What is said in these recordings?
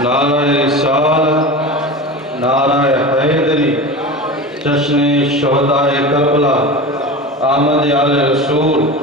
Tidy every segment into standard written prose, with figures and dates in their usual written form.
नाराए रिसालत, नाराए हैदरी, जश्न शहदाए करबला, आमद आले रसूल।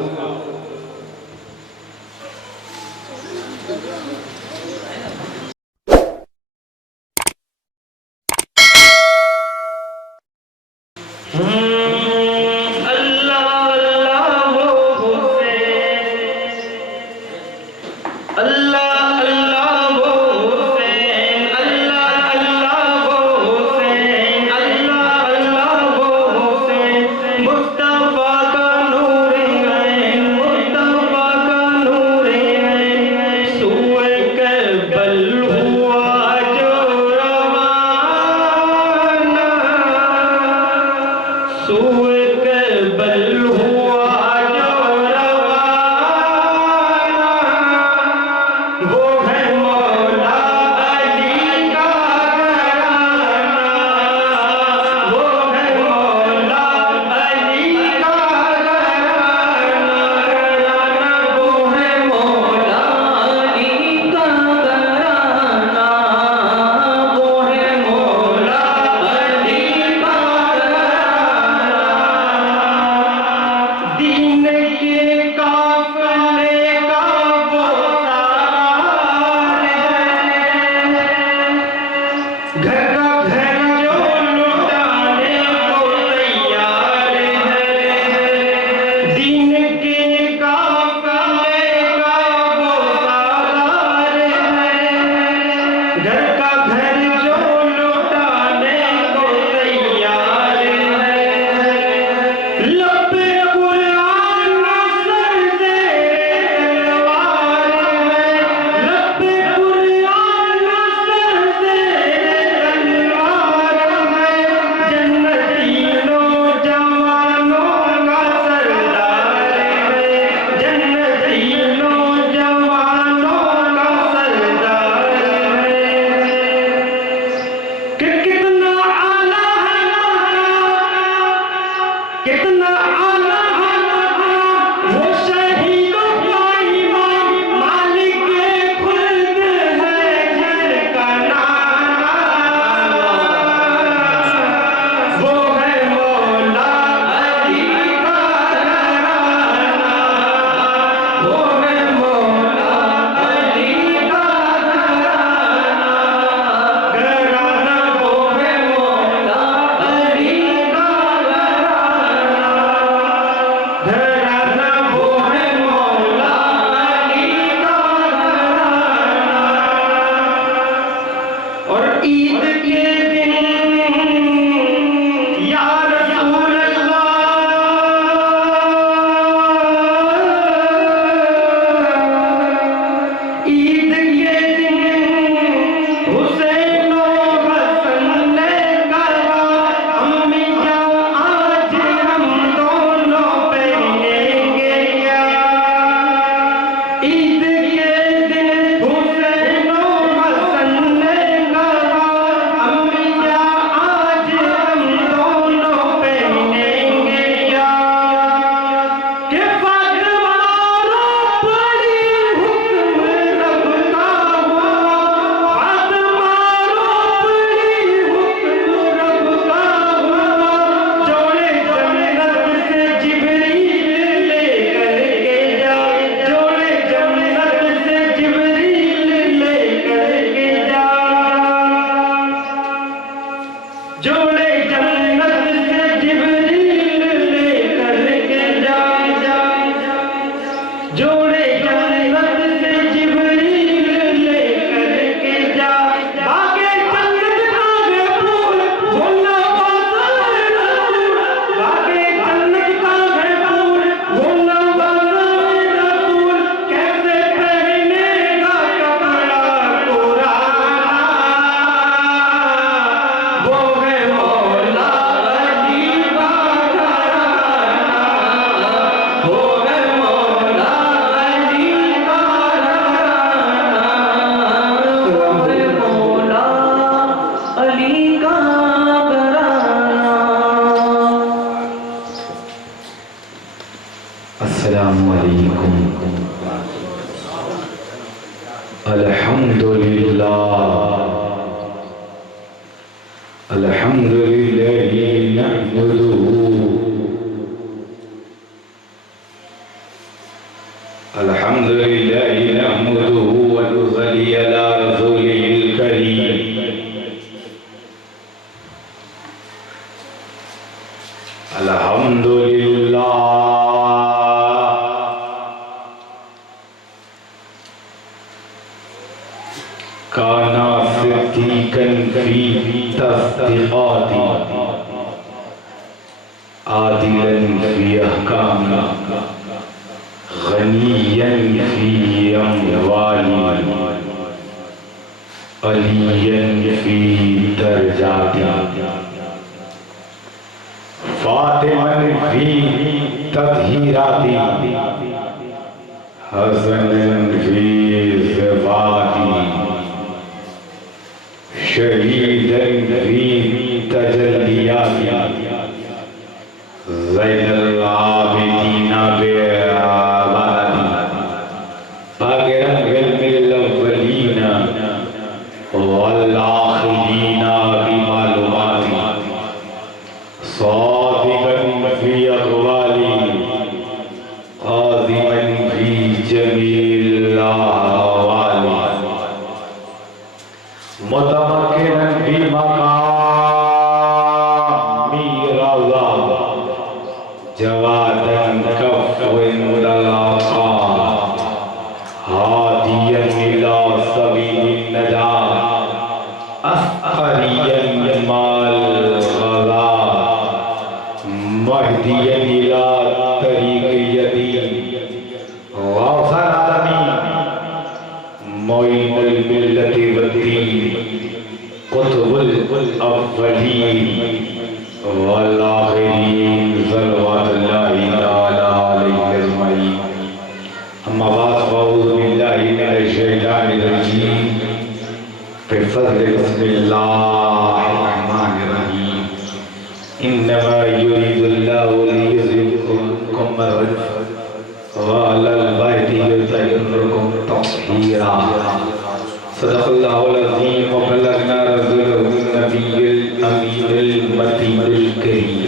काना सिद्दीकन फी तस्दीक़ाती आदिलन फी अहकामी गनियन फी अमवाली अलियन फी दरजाती फातिमन फी तत्हीराती हसनन फी ज़िवाती शहीदन फी तजल्लियाती ज़ैनुल आबिदीन बिआबादी फागिरन बिल अव्वलीन वल आखिरीन बिमालूमाती सादिक़न फी अक़वाली आज़िमन फी जमील अहवाली मुतमक्किनन फी मक़ामी रज़ा जवादन कफ़्फ़िन मुदल्लक़ा हादियन इला सबीलिन नजात अस्क़रियन माल ग़ज़ा महदियन इला तरीक़ यदीन गौसल आलमीन मोइनुल मिल्लति वद्दीन कुतुबुल अव्वलीन वल आखिरीन सल्लल्लाहु तआला अलैहि अजमईन अम्मा बाद फ़अऊज़ु बिल्लाहि मिनश शैतानिर रजीम बिफ़ज़्लि बिस्मिल्लाहिर रहमानिर रहीम इन्नमा युरीदुल्लाहु लियुज़हिबकुम अर्रिज्स व अलल बैति युतहिरुकुम तत्हीरा सदक़ल्लाहुल अज़ीम व बल्लगना रसूलहुन नबियुल अमीनुल मतीनुल करीम।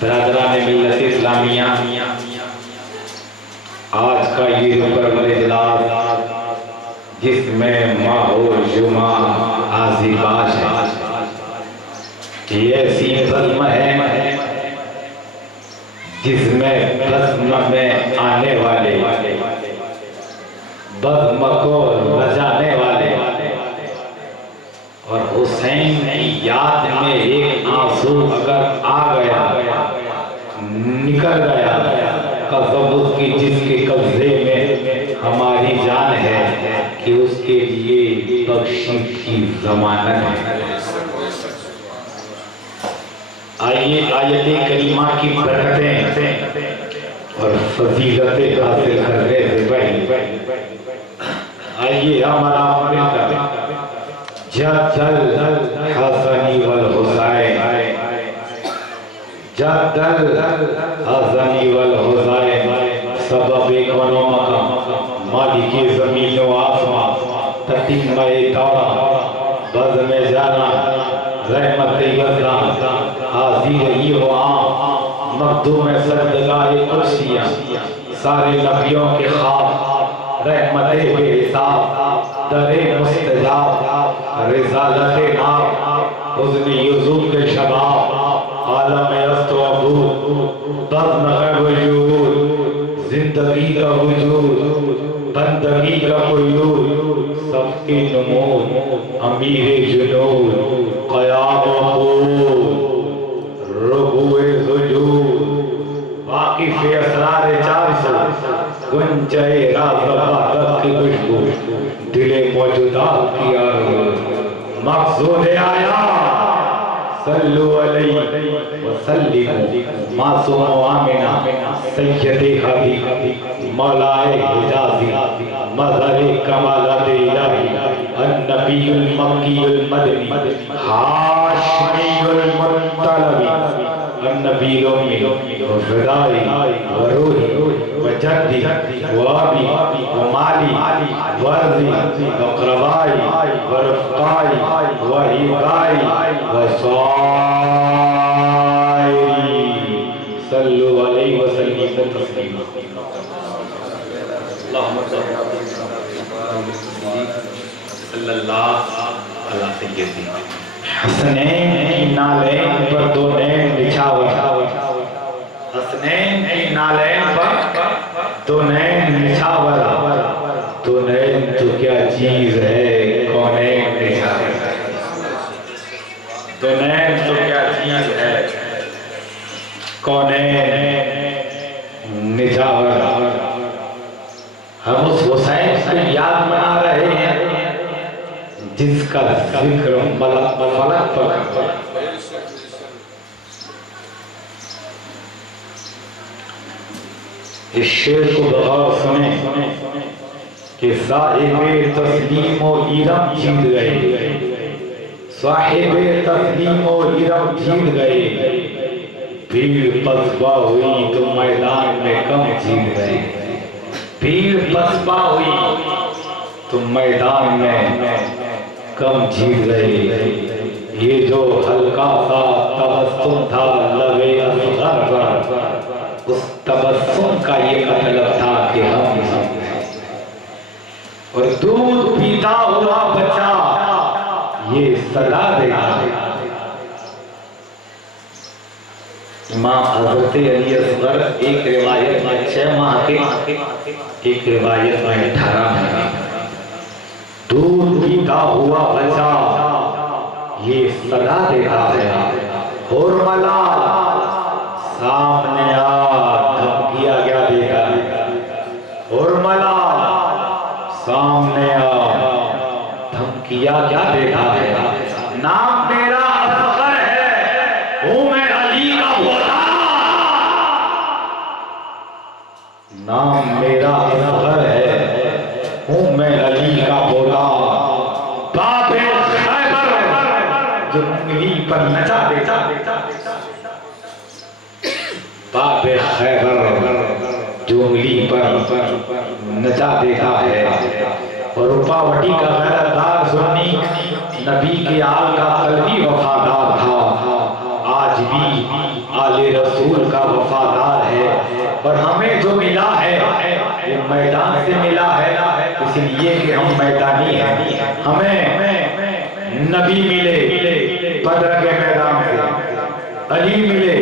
बरादरान मिल्लत इस्लामिया, आज का ये मुकर्रम इजलास जिसमें माहौल जुमा आज़िबाश है, ये ऐसी बज़्म है जिसमें बज़्म में आने वाले बज़्म को बजाने वाले और हुसैन की याद में एक आंसू अगर आ गया निकल गया कसम उसकी जिसके कब्जे में हमारी जान है कि उसके लिए बख्शिश की ज़मानत है। आइए आयत करीमा की बरकतें और फजीलतें हासिल करने से पहले आइए हमारा मिलकर जद्दल हसनी वल हुसैन जद्दल हसनी वल हुसैन सबब कोनो मकाम मालिकी ज़मीन व आसमां ततीमे तौरा बज़ में जाना रहमत यज़दान हाज़िर ही हो आम मखदूम सदगाए कुर्सियाँ सारे नबियों के ख्वाब रहमत बेहिसाब दरे मुस्तजाब रिसालत नाम हुस्न यूसुफ के शबाब आलम अस्त अबूद बज़्म वजूद जिंदगी का वजूद बंदगी का वजूद सबकी नमूद अमीर जुनूद क़याम रुकूए सुजूद वाकिफ़ असरार 400 गुंजे राज़ वफ़ाक़त की खुशबू दिले मौजूदात की आरज़ू मक़सूद आया सल्लु अलैहि व सल्लिमू मासूम आमिना सय्यदे हदी मौलाए हिजाज़ी मज़हरे कमालात इलाही अन्नबियुल मक्कीयुल मदनी हाशिमीयुल मुत्तलबी अन्नबील उम्मी व फ़िदाई व रूही व जद्दी व अबी व माली वर्दी व क़रबाई व रफ़क़ाई व हिबाई व साइरी सल्लु अलैहि व सल्लिमु तस्लीमा। अल्लाहुम्मा सल्लल्लाहु अलैहि सय्यदी हसनैन की नालैन पर दो नैन बिछावर, हसनैन की नालैन पर दो नैन बिछावर, दो नैन तो क्या चीज है कौनैन बिछावर, दो नैन तो क्या चीज है कौनैन निछावर। हम उस हुसैन को याद मना रहे हैं जिसका जिक्र फलक पर करता है। इस शेर को गौर सुने कि साहिबे तस्लीम और इरम जीत गए, साहिबे तस्लीम और इरम जीत गए, भीड़ पसबा हुई तो मैदान में कम जीत गए, भीड़ पसबा हुई तो मैदान में कम जीत गए। ये जो हल्का सा तबस्सुम था लबे असगर पर, उस तबस्सुम का ये मतलब था कि हम और दूध पीता हुआ बच्चा ये सदा देता। इमाम हज़रत अली असगर एक रिवायत में 6 माह के, एक रिवायत में 18 महीने। दूध पीता हुआ बच्चा ये सदा देता है, हुर्मला सामने आ धमकिया क्या देता है, हुर्मला सामने आ धमकिया क्या देता है। नाम मेरा असगर है, हूं मैं अली का पोता, नाम मेरा असगर है, हूं मैं अली का पोता। बाबे खैबर जो उंगली पर नचा देता, बाबे खैबर जो उंगली पर नचा देता है। और रूपावटी का गैरदार सुन्नी नबी के आल का कल्बी वफादार था, आज भी आले रसूल का वफादार है। और हमें जो मिला है वो मैदान से मिला है, इसलिए कि हम मैदानी हैं। हमें नबी मिले बदर के मैदान से, अली मिले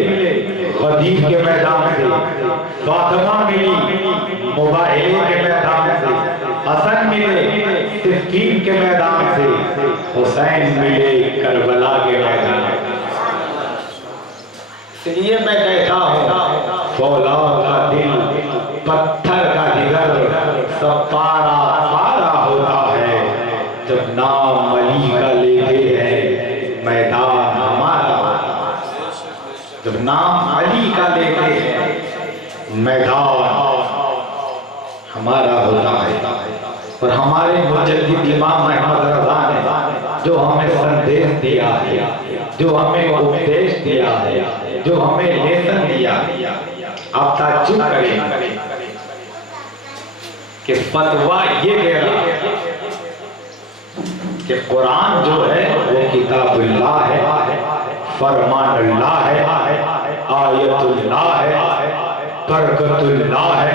गदीर के मैदान से, फातिमा मिली मुबाहिले के मैदान से, हसन मिले सिद्दीक के मैदान से, हुसैन मिले करबला के मैदान से। इसलिए मैं कहता हूँ फौलाद का दिल पत्थर का जिगर सब पारा पारा होता है, जब नाम अली का लेते हैं मैदान हमारा, जब नाम अली का लेते हैं मैदान हमारा होता है। और हमारे मुजद्दिद इमाम अहमद रज़ा ने जो हमें संदेश दिया है, जो हमें उपदेश दिया है, जो हमें लेसन दिया, आप ताज्जुब करें कि फतवा ये दे रहा है कि कुरान जो है वो किताबुल्लाह है, फरमानुल्लाह है, आयतुल्लाह है, बरकतुल्लाह है,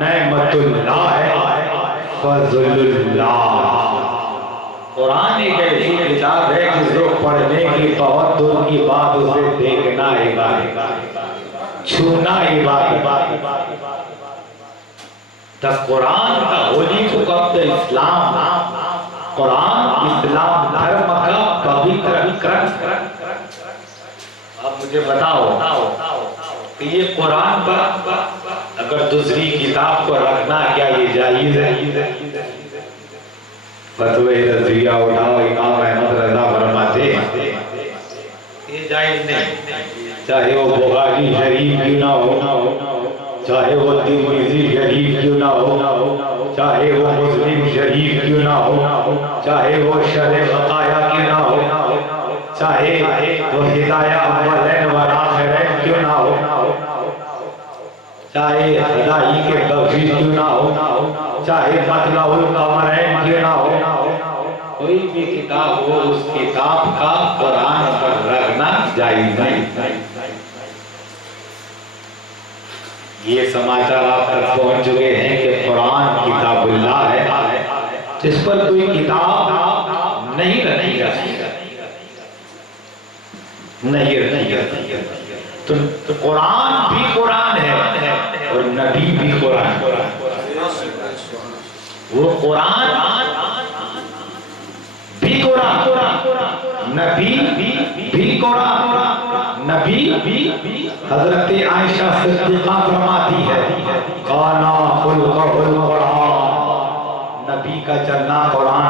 नेमतुल्लाह है, फज़लुल्लाह। कुरान एक ऐसी किताब है जिसको पढ़ने की तवज्जुह की बात उसे देखना इबादत, छूना इबादत। द कुरान का होली बुक ऑफ द इस्लाम, कुरान इस्लाम धर्म का पवित्र ग्रंथ। अब मुझे बताओ कि ये कुरान पर अगर दूसरी किताब को रखना क्या ये जायज है? फतवे रज़िया उठाओ, इमाम अहमद रज़ा फरमाते ये जायज नहीं, चाहे वो बुखारी शरीफ क्यों ना हो, चाहे वो तिर्मिज़ी शरीफ क्यों ना हो, चाहे वो मुस्लिम शरीफ क्यों ना हो, चाहे वो शरह बकाया क्यों ना हो, चाहे वो हिदाया अव्वलैन व आखिरैन क्यों ना हो, चाहे खुदाई के लफ्ज़ क्यों ना हो, चाहे मतलबुल कमरैन क्यों ना हो, कोई भी किताब हो, उस किताब का कुरान पर रखना जायज़ नहीं। ये समाचार आप तक पहुंच चुके हैं कि कुरान किताबुल्लाह है, जिस पर कोई किताब नहीं रखी जाती, नहीं रखी जाती। तो कुरान भी कुरान है और नबी भी कुरान। वो कुरान भी कुरान, नबी भी कुरान। नबी हजरत आयशा सिद्दीक़ा फरमाती है, काना खुलक़ुल कुरान, नबी का चलना कुरान,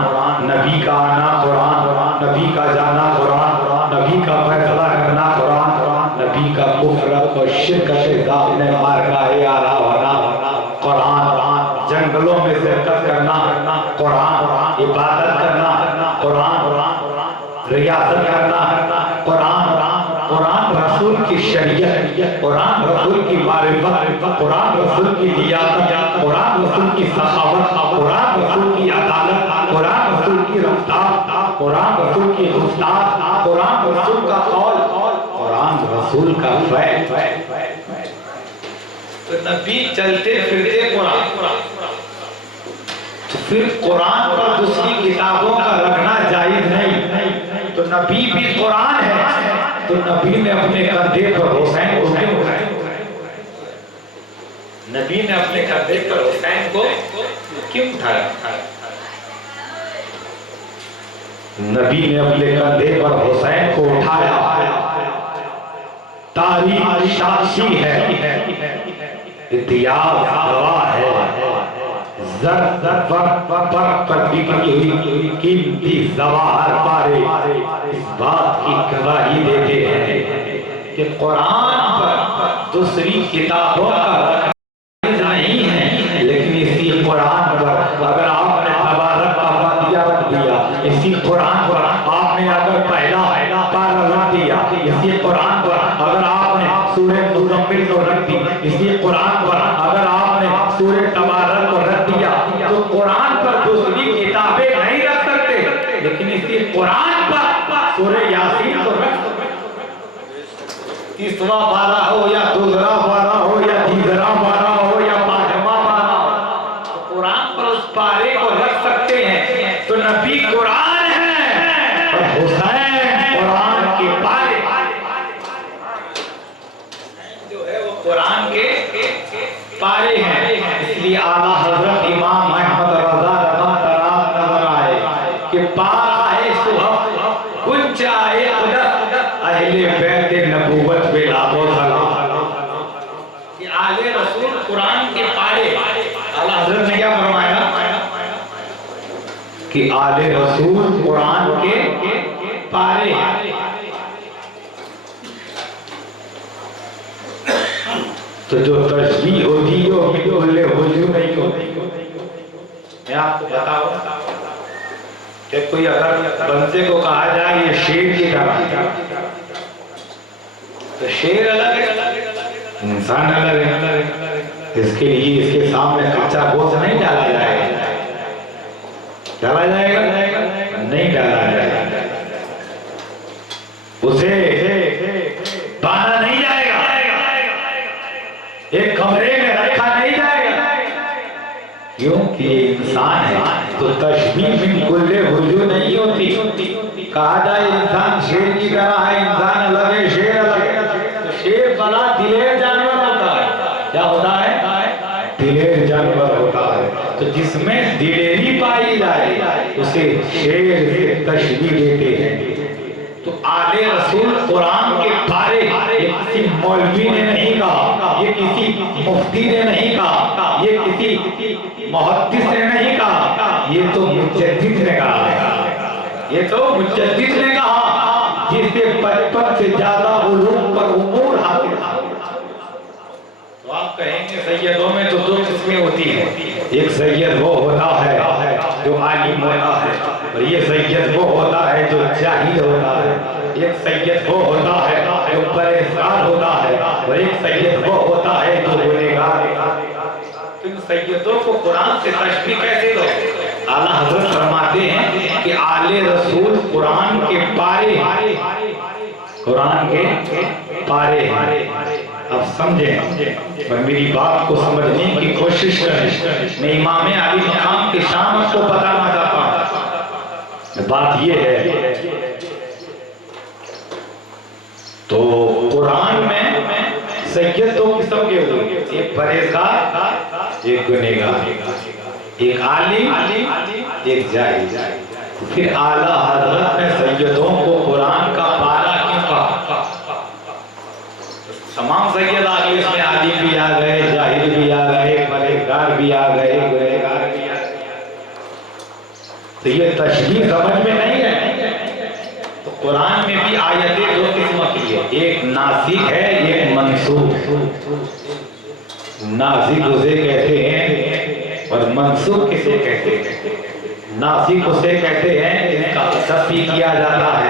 नबी का आना कुरान, नबी का जाना कुरान, नबी का फैसला करना कुरान, नबी का कुफ्र और शिर्क से दामने मारगाहे आरा होना कुरान, जंगलों में शिरकत करना कुरान, इबादत करना कुरान, रियासत करना कुरान, कुरान रसूल की शरीयत, कुरान रसूल की मारिफत, कुरान रसूल की लियाकत, कुरान रसूल की सखावत, कुरान रसूल की अदालत, कुरान रसूल की रफ्तार, कुरान रसूल की गुफ्तार, कुरान रसूल का कौल, कुरान रसूल का फ़ैल। तो नबी चलते फिरते कुरान, तो फिर कुरान पर दूसरी किताबों का रखना जायज़ नहीं। तो नबी भी कुरान है, तो नबी ने अपने कंधे पर हुसैन को क्यों उठाया? नबी ने अपने कंधे पर हुसैन को क्यों उठाया? नबी ने अपने कंधे पर हुसैन को उठाया। तारीख साक्षी है, इतिहास गवाह है, पर बिखरी हुई कीमती जवाहर पारे इस बात की गवाही देते हैं कि कुरान पर दूसरी किताबों का रखना नहीं है, लेकिन इसी कुरान पर अगर आपने तबारक का फातिहा रख दिया, इसी कुरान पर आपने अगर पहला पारा रख दिया, इसी कुरान पर अगर आपने सूरह मुज़म्मिल को रख दी, इसी कुरान पर अगर आपने सूरह तबारक को रख दिया, तो कुरान पर दूसरी किताबें नहीं रख सकते, लेकिन इसी कुरान पर सूरह यासीन को रख सकते। तीसरा पारा हो या दूसरा पारा हो या तीसरा पारा हो या पांचवा पारा हो, तो कुरान पर उस पारे को रख सकते हैं। तो नबी कुरान है और हुसैन कुरान के पारे जो है वो कुरान के पारे हैं। इसलिए आला हजरत इमाम अहमद रज़ा रहमत नजर आए कि पारा है सुहब कुछ आए अहले बैत नबूवत पे लाखों सलाम, कि आले रसूल कुरान के पारे। आला हजरत ने क्या फरमाया कि आले रसूल कुरान के पारे। तो जो तस्बीह होती है वो बिल्कुल हुजूर नहीं होती। मैं आपको बताऊं कि कोई अगर बंदे को कहा जाए ये शेर की तरह, तो शेर अलग है, इंसान अलग है। इसके लिए इसके सामने कच्चा गोश्त नहीं डाला जाएगा, डाला जाएगा नहीं डाला जाएगा, उसे बांधा नहीं जाएगा, एक कमरे में रखा नहीं जाएगा, क्योंकि इंसान है। तो तशबीह बिल्कुल हुजूर नहीं होती। कहा जाए इंसान शेर की तरह है, इंसान अलग है, शेर अलग है। तो शेर बड़ा दिलेर जानवर होता है। क्या होता है? दिलेर जानवर होता है। तो जिसमें दिलेरी पाई जाए उसे शेर से तशबीह देते हैं। तो आले रसूल कुरान के पारे, ये किसी मौलवी ने नहीं कहा, ये किसी मुफ्ती ने नहीं कहा, ये किसी मुहद्दिस ने नहीं कहा, ये तो मुजद्दिद ने कहा है। ये तो मुजद्दिद ने कहा जिससे 55 से ज्यादा उलूम पर उमूर हासिल। तो आप कहेंगे सैयदों में तो दो किस्में होती है, एक सैयद वो होता है जो आलिम होता है, और ये सैयद वो होता है जो जाहिल होता है। एक सैयद वो होता है जो परेशान होता है, और एक सैयद वो होता है जो गुनहगार सैयदों को कुरान से तशबीह कैसे दो? आला हजरत फरमाते हैं कि आले रसूल कुरान के पारे, कुरान के पारे हैं। अब समझें पर मेरी बात को समझने की कोशिश करें। मैं इमाम अली मकाम की शान को बताना चाहता हूँ। बात ये है, तो कुरान में सैयद दो किस्म के हुए, एक परहेजगार, एक गुनहगार, एक आलिम, एक जाहिल। फिर आला हजरत ने सैयदों को कुरान का पारा क्यों कहा? तमाम सैयद आ गए, इसमें आलिम भी आ गए, जाहिल भी आ गए, परहेजगार भी आ गए, गुनहगार भी आ गए। तो ये तशबीह समझ में नहीं है। तो कुरान में भी आयतें दो किस्म की है, एक नासिक है, एक मंसूख। नासिक उसे कहते हैं और मंसूख किसे कहते हैं? नासिक उसे कहते हैं इसका असर भी किया जाता है,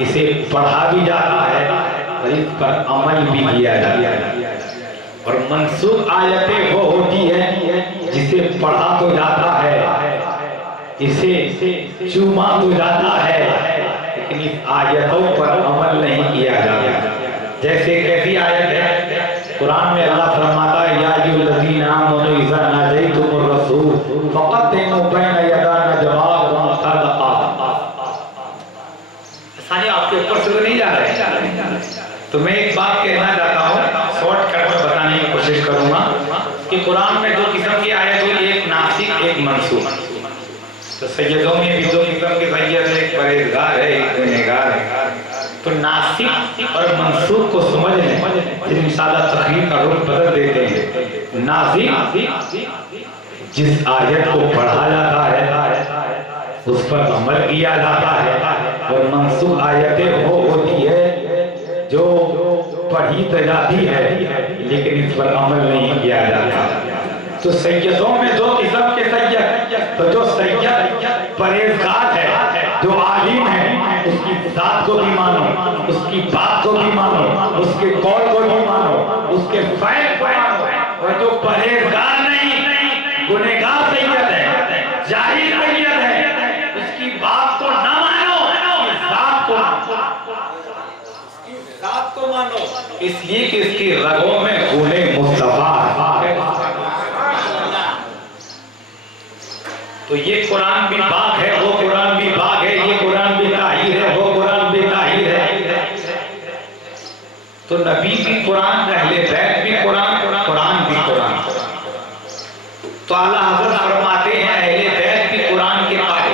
इसे पढ़ा भी जाता है और इस पर अमल भी किया जाता है। और मंसूख आयतें वो होती है जिसे पढ़ा तो जाता है, इसे चूमा तो जाता है, लेकिन इस आयतों पर अमल नहीं किया जाता। जैसे कैसी आयत है कुरान में? अल्लाह फरमाता है या अय्युहल्लज़ीना आमनू इज़ा नाजैतुमुर रसूल फ़क़द्दिमू बैना यदा नजवाकुम सदक़ा। सारे आपके ऊपर से तो नहीं जा रहे। तो मैं एक बात कहना चाहता हूँ, शॉर्टकट में बताने की कोशिश करूंगा कि कुरान में दो किस्म की आयत हुई, एक नासिक, एक मंसूख। तो सैयदों में भी दो किस्म के सैयद है, एक परहेजगार है, एक गुनहगार है। तो नासिक और मंसूख को समझ लें, इंशाअल्लाह तकरीर का रुख बदल देते हैं। नासिक जिस आयत को पढ़ा जाता है उस पर अमल किया जाता है, और मंसूख आयतें वो होती है जो पढ़ी तो जाती है लेकिन इस पर अमल नहीं किया जाता। तो सैयदों में दो किस्म के सैयद, तो जो सैयद परहेजगार है, जो आलिम है, उसकी जात को भी मानो, उसकी बात को भी मानो, उसके कौल को भी मानो, उसके फैल को मानो। और जो परहेजगार नहीं, गुनहगार सैयद है, जाहिल सैयद है, उसकी बात को ना मानो, जात को मानो, इसलिए कि इसकी रगों में खूने मुस्तफा। तो ये कुरान भी पाक है, वो कुरान भी पाक है, ये कुरान भी ताहीर है, वो कुरान भी ताहीर है। तो नबी भी कुरान, अहले बैत भी कुरान, कुरान भी कुरान। तो आला हज़रत फरमाते हैं अहले बैत भी कुरान के पाक,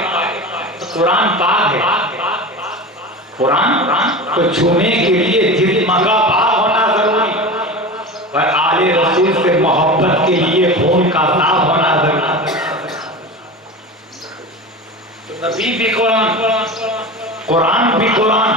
तो कुरान पाक है। कुरान को छूने के लिए जिस्म का पाक होना जरूरी, पर आले रसूल से मोहब्बत के लिए खून का साफ होना जरूरी। नबी भी कुरान, कुरान भी कुरान।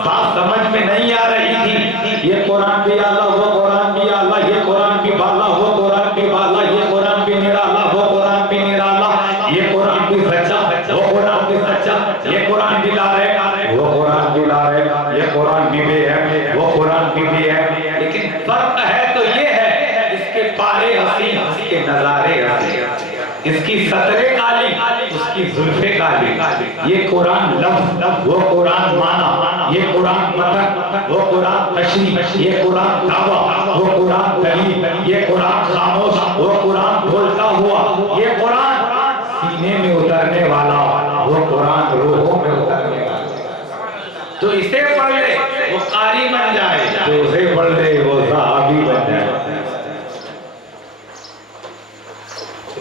बात समझ में नहीं आ रही थी, ये कुरान भी आला, वो कुरान भी आला, ये कुरान भी बाला, वो कुरान भी बाला, ये कुरान भी निराला, वो कुरान भी निराला, ये कुरान भी सच्चा, वो कुरान भी सच्चा, ये कुरान भी ला रहे, वो कुरान भी ला रहे, ये कुरान भी है, वो कुरान भी है। लेकिन फर्क है तो ये है, इसके पारे हसीन, इसके नजारे हसीन, इसकी सतरे काली, उसकी जुल्फे काली। ये कुरान लफ्ज़, वो कुरान माना, ये कुरान मतन, वो कुरान तशरीह, ये कुरान दावा, वो कुरान दलील, ये कुरान खामोश, वो कुरान बोलता हुआ, ये कुरान सीने में उतरने वाला, वो कुरान रूहों में उतरने वाला। तो इसे पढ़ ले वो कारी बन जाए, तो उसे पढ़ ले वो सहाबी बन जाए।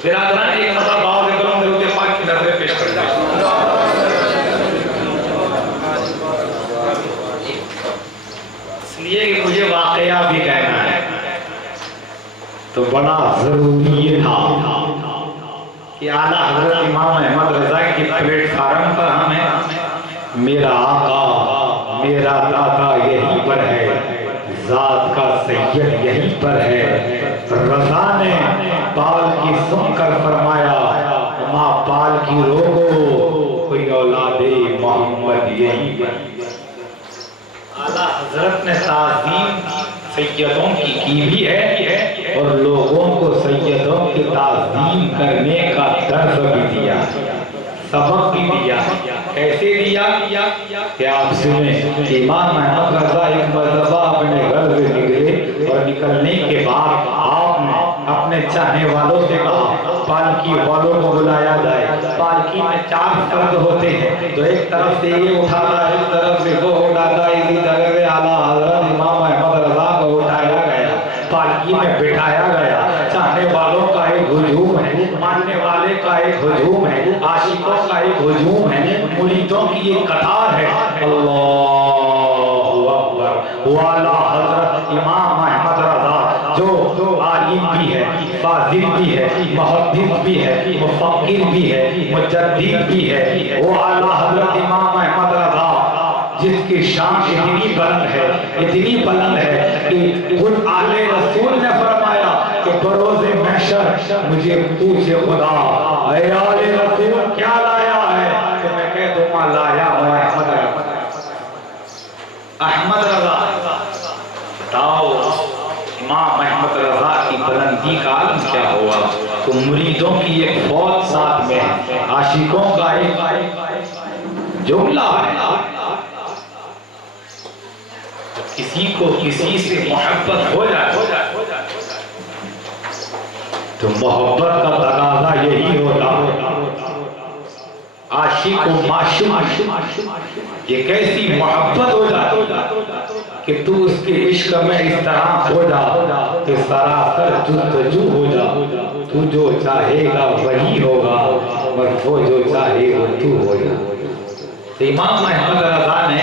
बिरादरान एक मतलब भाव से करो, दरूद पाक की नजरें पेश कर जाओ। इसलिए कि मुझे वाकया भी कहना है, तो बड़ा जरूरी ये था कि आला हजरत इमाम अहमद रजा की प्लेटफार्म पर हमें मेरा आका, मेरा दाता यहीं पर है, जात का सैयद यहीं पर है। रजा ने पाल की सुनकर फरमाया, माँ पाल की रोको, कोई औलादे मोहम्मद यहीं पर। आला हजरत ने ताज़ीम सैयदों की भी है और लोगों को सैयदों की ताज़ीम करने का दर्स भी दिया, सबक भी दिया। कैसे दिया कि आप सुने, इमाम अहमद रज़ा एक मरतबा अपने घर से निकले और निकलने के बाद आपने अपने चाहने वालों से कहा पालकी वालों को बुलाया जाए। पालकी में 4 फर्द होते हैं, तो एक तरफ से ये उठाना, एक तरफ से वो उठाता, इसी तरह से आला हज़रत इमाम अहमद रज़ा को उठाया गया, पालकी में बिठाया गया। चाहने वालों का एक हुजूम है, मानने वाले का एक हुजूम है, आशिकों का एक हुजूम है, मुरीदों की एक कतार है। अल्लाहु अकबर। वाला हज़रत इमाम अहमद रज़ा जो आलिम भी है, फाज़िल भी है, मुहद्दिस भी है, मुफ़क्किर भी है, मुजद्दिद भी है, वो आला हज़रत इमाम अहमद रज़ा जिसकी शान इतनी बुलंद है, इतनी बुलंद है कि खुद आले रसूल ने फरमाया कि बरोज़े महशर मुझे पूछे खुदा, ऐ आले रसूल क्या लाया है, तो मैं कह दूंगा लाया हूं अहमद रज़ा। बताओ इमाम अहमद रज़ा की बुलंदी का आलम क्या हुआ। तो मुरीदों की एक फौज साथ में है, आशिकों का एक जुमला है। किसी को किसी से मोहब्बत हो जाए तो मोहब्बत का तकाज़ा यही होता आशिक को माशूक, ये कैसी मोहब्बत हो जाती कि तू उसके इश्क में इस तरह हो जा कि सरासर जुस्तजू हो जा। तू जो चाहेगा वही होगा और वो जो चाहे वो तू हो जा। तो इमाम अहमद रज़ा ने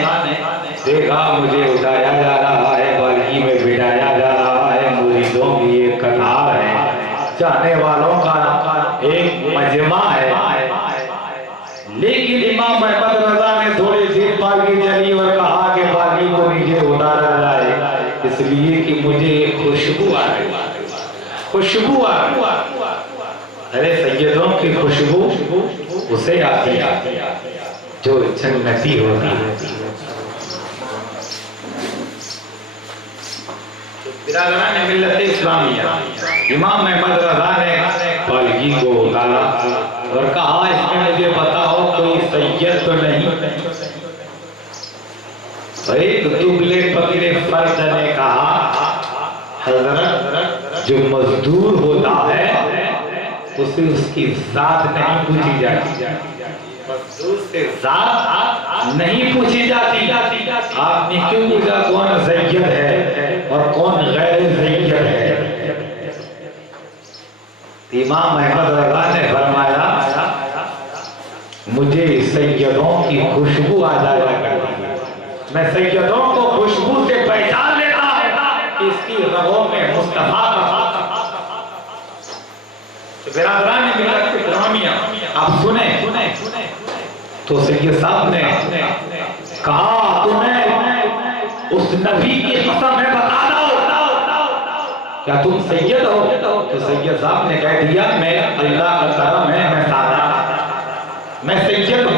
देखा मुझे उठाया जा रहा है, पालकी में बिठाया जा रहा है, मुरीदों की एक कतार है, चाहने वालों का एक मजमा है। लेकिन इमाम अहमद रज़ा ने थोड़ी देर पालकी चली और कहा कि पालकी को नीचे उतारा जाए, इसलिए कि मुझे एक खुशबू आ रही, खुशबू आ रही। अरे सैयदों की खुशबू उसे आती है जो जन्नती होती है। बिरादरान मिल्लत इस्लामिया, इमाम अहमद रज़ा ने पालकी को उतारा और कहा इसमें मुझे बताओ कोई सैयद तो नहीं। एक दुबले पतले फर्द ने कहा हजरत जो मजदूर होता है उसे उसकी जात नहीं पूछी जाती, मजदूर से जात नहीं पूछी जाती। आपने क्यों पूछा कौन सैयद है और कौन गैर सैयद है। इमाम अहमद रज़ा ने फरमाया मुझे सैयदों की खुशबू आ जाया करती है, मैं सैयदों को खुशबू से पहचान लेता हूं, इसकी रगों में मुस्तफा का। तो बिरादरान मिल्लत इस्लामिया आप सुने तो सैयद साहब ने कहा तुम्हें उस नबी की कसम है बता दो क्या तुम सैयद हो। तो सैयद साहब ने कह दिया मैं अल्लाह का करम है मैं सादा, मैं सैयद हूं।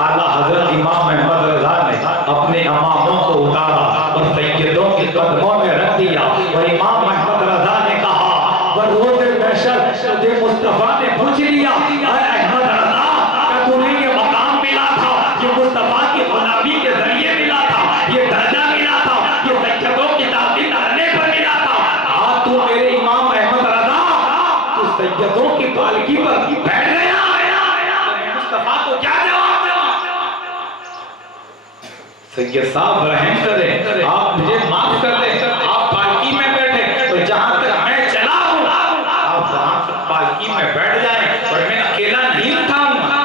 आला हजरत इमाम अहमद रज़ा ने अपने इमामों को उतारा और सैयदों के कदमों में रख दिया और इमाम अहमद रज़ा ने कहा बरोज़े महशर तुझे मुस्तफा ने पूछ लिया अहमद रज़ा क्या तुम्हें ये मकाम मिला था, ये मुस्तफा की गुलामी के जरिए मिला था, ये दर्जा मिला था, ये सैयदों की ताज़ीम करने पर मिला था। आज तू मेरे इमाम अहमद रज़ा तू सैयदों की पालकी पर बैठ गया, मुस्तफा को क्या जवाब देगा। सैयद साहब रहम करें, आप मुझे माफ कर दें, आप पालकी में बैठे तो जहां तक मैं चला हूं आप वहां तक पालकी में बैठ जाएं और मैं अकेला नहीं उठाऊंगा।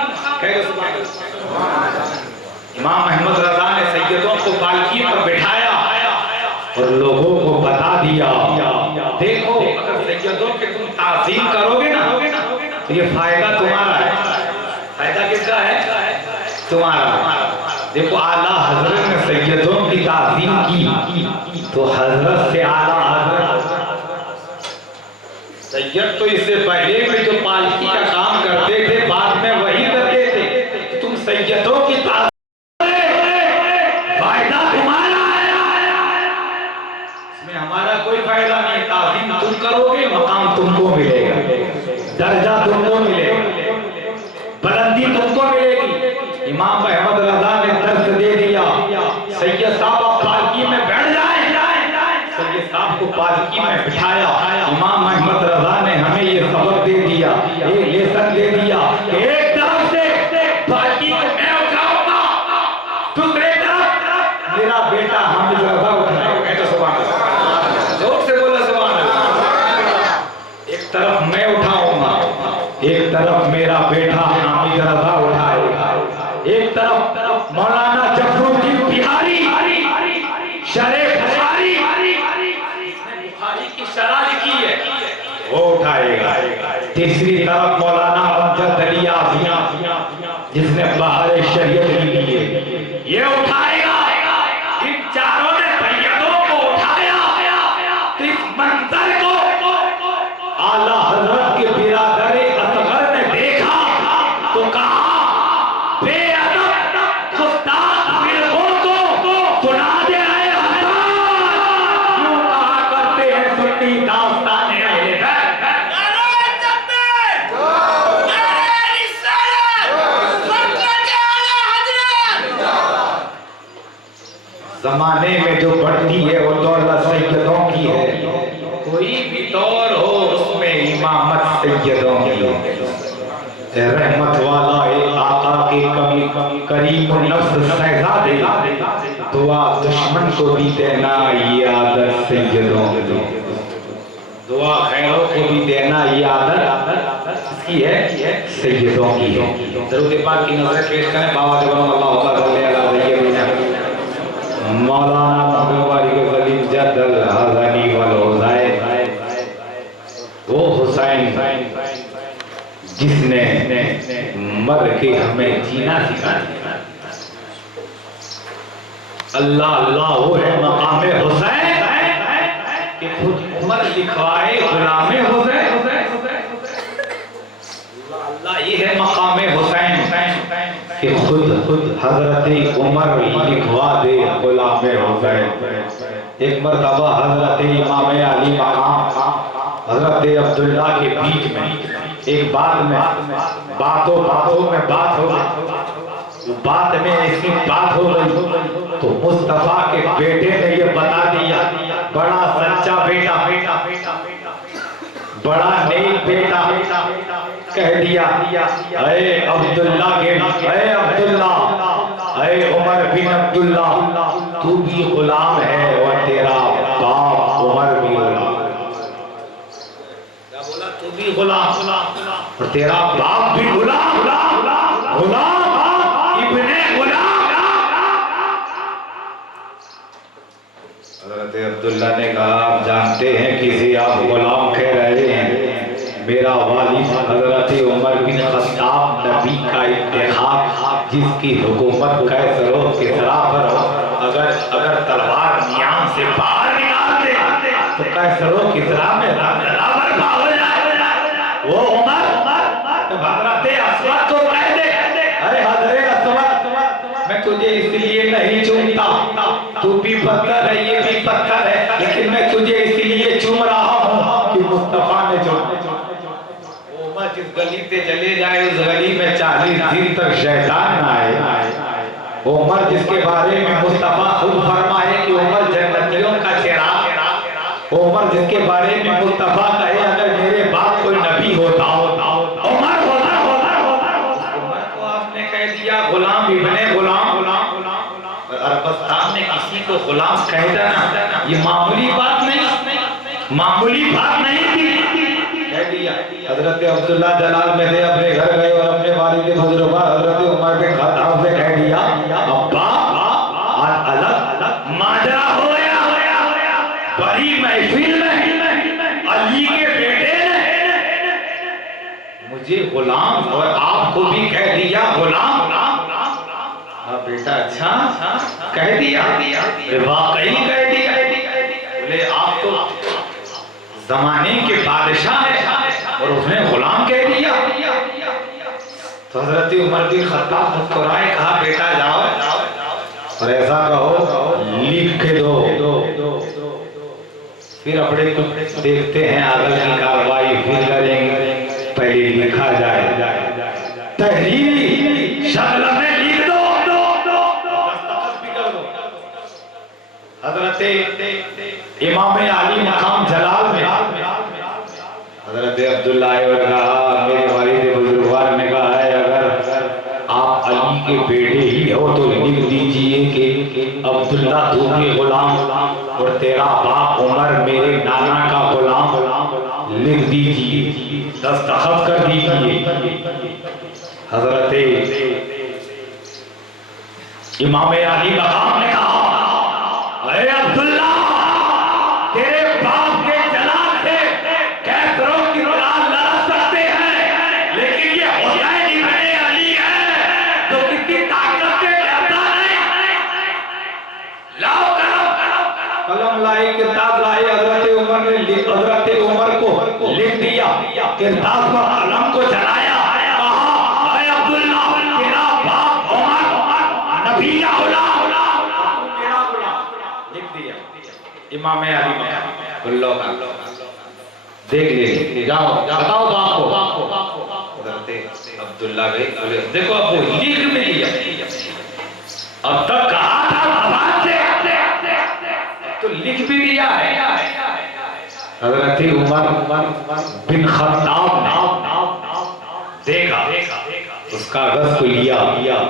इमाम अहमद रज़ा ने सैयदों को पालकी पर बिठाया और लोगों को बता दिया देखो अगर सैयदों की तुम ताज़ीम करोगे ना तो ये फायदा तुम्हारा है। फायदा किसका है? तुम्हारा। देखो आला हजरत ने सैयदों की ताज़ीम की तो हजरत से आला हजरत सैयद तो इससे पहले भी जो पालकी का काम करते थे बाद में वही करते थे। तुम सैयदों की फायदा तुम्हारा है। इसमें बुलंदी तुमको मिलेगी। इमाम अहमद रजा ने दर्द दे दिया, सैयद साहब आप पालकी में बैठ जाए। सैयद साहब को पालकी में बिठाया। इमाम अहमद रजा ने हमें ये सबक दे दिया, एक लेसन दे दिया कि एक तरफ से पालकी को मैं उठाऊंगा, दूसरे तरफ मेरा बेटा हामिद रजा उठाएगा। तो सुभान अल्लाह, जोर से बोलो सुभान अल्लाह। एक तरफ मैं उठाऊंगा, एक तरफ मेरा बेटा हामिद रजा उठाएगा, एक तरफ मौलाना जफरुद्दीन बिहारी शरीफ बुखारी की शरह लिखी है वो उठाएगा, तीसरी तरफ मौलाना अमजद अली आज़िया जिसने बहार शरीयत लिखी है ये उठाएगा। इन चारों ने सैयदों को उठाया। इस मंजर को आला हजरत के बिरादर असगर ने देखा तो कहा बेअदब गुस्ताख फिरकों को सुना दे आए हसन। यूं कहा करते हैं सुन्नी दास्ताने अहले बैत। जमाने में जो बढ़ती है वो दौलत सैयदों की है, कोई भी दौर हो उसमें इमामत सैयदों की है। रहमत वाला एक आका के करीम नफ्स शहजादे दुआ दुश्मन को भी देना ये आदत सैयदों की, दुआ खैरों को भी देना ये आदत की है सैयदों की है। दरूद पाक की नजर पेश करें बाबा जवान अल्लाह मौलाना वो हुसैन जिसने मर के हमें जीना सिखाया। अल्लाह अल्लाह वो है मकामे हुसैन कि खुद उमर लिखवाए गुलामे हुसैन। अल्लाह ये है मकामे हुसैन कि खुद हजरत उमर लिखवा दे गुलामे हुसैन। एक मर्तबा हजरत इमाम अली मकाम हजरत अब्दुल्ला के बीच में एक बात में बातों में बात हो गई, बात में ऐसी बात हो गई तो मुस्तफा के बेटे ने ये बता दिया, बड़ा सच्चा बेटा, बड़ा नेक बेटा, कह दिया अरे अब्दुल्ला के अरे अब्दुल्ला अरे उमर बिन अब्दुल्ला तू भी गुलाम है और तेरा बाप उमर भी गुलाम। क्या बोला? तू भी गुलाम और तेरा बाप भी गुलाम। गुलाम इब्ने गुलाम। हज़रत अब्दुल्ला ने कहा आप जानते हैं किसी आप गुलाम कह रहे हैं, मेरा वालिद हज़रत उमर बिन खत्ताब नबी का इंतखाब जिसकी हुकूमत कैसर व किसरा पर हो, अगर तलवार नियाम से बाहर निकाल दे तो कैसर व किसरा में बर्बाद हो जाए। वो उमर हज़रत असवद को कह दे अरे हज़रत असवद मैं तुझे इसलिए नहीं चूमता, तू भी पत्थर है ये भी पत्थर है, लेकिन मैं तुझे इसलिए चूम रहा हूँ कि मुस्तफा ने जो जिस गली से चले जाए उस गली में 40 दिन तक शैतान ना आए। उमर जिसके बारे में मुस्तफा खुद फरमाए कि उमर जन्नतियों का चिराग, उमर जिसके बारे में मुस्तफा कहे अगर मेरे बाप कोई नबी होता उमर को आपने कह दिया गुलाम इब्ने गुलाम। अरबस्तान में किसी को गुलाम कह देना ये मामूली बात नहीं थी। हजरत अब्दुल्ला जलाल में थे, अपने घर गए और अपने वालिद बुजुर्ग हजरत उमर बिन खत्ताब से कह दिया अब्बा अलग माजरा हो गया, बड़ी महफिल में अली के बेटे ने मुझे गुलाम और आपको भी कह दिया गुलाम। बेटा अच्छा कह दिया, वाकई कह दिया। बोले आप तो जमाने के बादशाह है और उसने गुलाम कह दिया। तो हजरत उमर बिन खत्ताब मुस्कुराए, कहा बेटा जाओ और ऐसा कहो लिख के दो। फिर अपने देखते हैं आगे की कार्रवाई फिर करेंगे, पहले लिखा जाए। तहरीरी शक्ल में लिख दो, दस्तखत भी कर दो। हजरत इमाम आली मकाम जलाल में हजरत अब्दुल्ला ने कहा, मेरे वालिद बुजुर्गवार ने कहा है, अगर आप अली के बेटे ही हो तो लिख दीजिए कि अब्दुल्ला तू के गुलाम और तेरा बाप उमर मेरे नाना का गुलाम, लिख दीजिए, दस्तखत कर दीजिए। हजरत इमाम आली मकाम ने कहा, अरे अब्दुल्ला, तेरे बाप के जलाल से कैसरों की जलाल लड़ सकते हैं, लेकिन ये हुसैन इब्ने अली है तो किसी ताकत से डरता नहीं। लाओ कलम लाए, किताब लाए। हजरत उमर को लिख दिया, किताब पर कलम को जलाया, कहा, अरे अब्दुल्ला, तेरा बाप उमर नबी का गुलाम, लिख दिया। इमाम अली मकाम देख ले, जाओ बताओ बाप को। अब्दुल्ला गए, बोले देखो अब वो लिख में लिया, अब तक कहा था आवाज से, तो लिख भी दिया है। हजरत उमर बिन खत्ताब ने देखा, उसका कागज को लिया,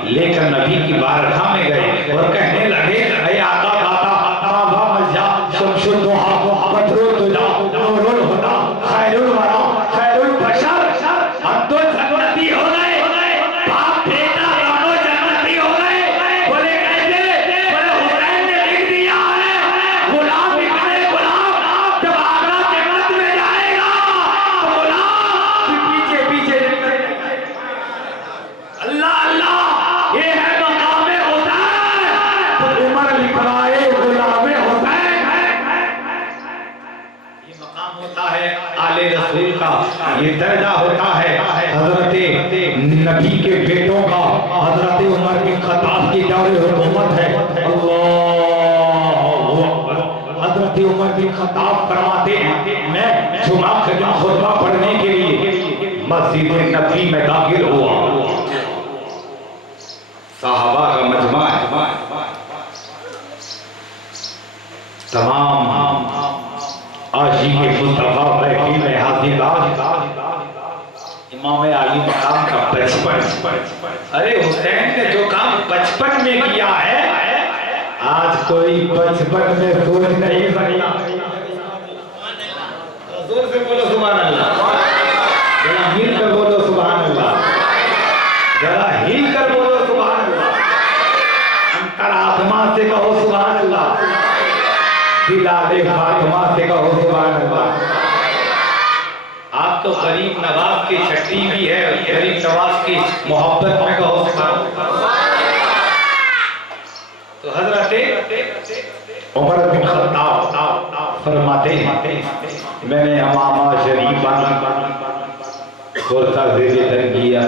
लेकर नबी की बारगाह में गए और कहने लगे, अरे आका दाता ताबा मजा शमशुल दुहा बदरुल तुजा नूरुल हुदा खैरुल वरा खैरुल बशर, हम तो जन्नती हो गए, बाप बेटा दोनों जन्नती हो गए। बोले कैसे? बोले हुसैन ने लिख दिया है, गुलाम इब्ने गुलाम जब आगरा जन्नत में जाएगा तो गुलाम पीछे पीछे अल्लाह अल्लाह, ये है मकाम हुसैन, तो उमर लिख रहा है गुलाम हुसैन। ये मकाम होता है आले रसूल का, ये दर्जा होता है हजरत नबी के बेटों का। हजरत उमर बिन खत्ताब की दौरे हुकूमत है। अल्लाहू अकबर। हजरत उमर बिन खत्ताब फरमाते हैं, मैं जुमा के दिन खुतबा पढ़ने के लिए मस्जिद नबी में दाखिल हुआ, साहबा का मजमा है, तमाम आशिक़े मुस्तफा बैठी में हाजिर। इमाम आली मकाम का बचपन, अरे हुसैन ने जो काम बचपन में किया है, आज कोई बचपन में सोच नहीं सकता। जोर से बोलो सुभान अल्लाह, जरा हिल कर बोलो सुभान अल्लाह, जरा हिल कर बोलो सुभान अल्लाह, अंतरात्मा से कहो सुभान अल्लाह, दिलाले फातिमा से कहो सुभान अल्लाह। आप तो गरीब नवाज की छट्टी भी है, गरीब नवाज की मोहब्बत में कहो सुभान अल्लाह। तो हजरत उमर बिन खत्ताब फरमाते हैं, मैंने हमामा शरीफ कुर्ता ज़ेरे किया,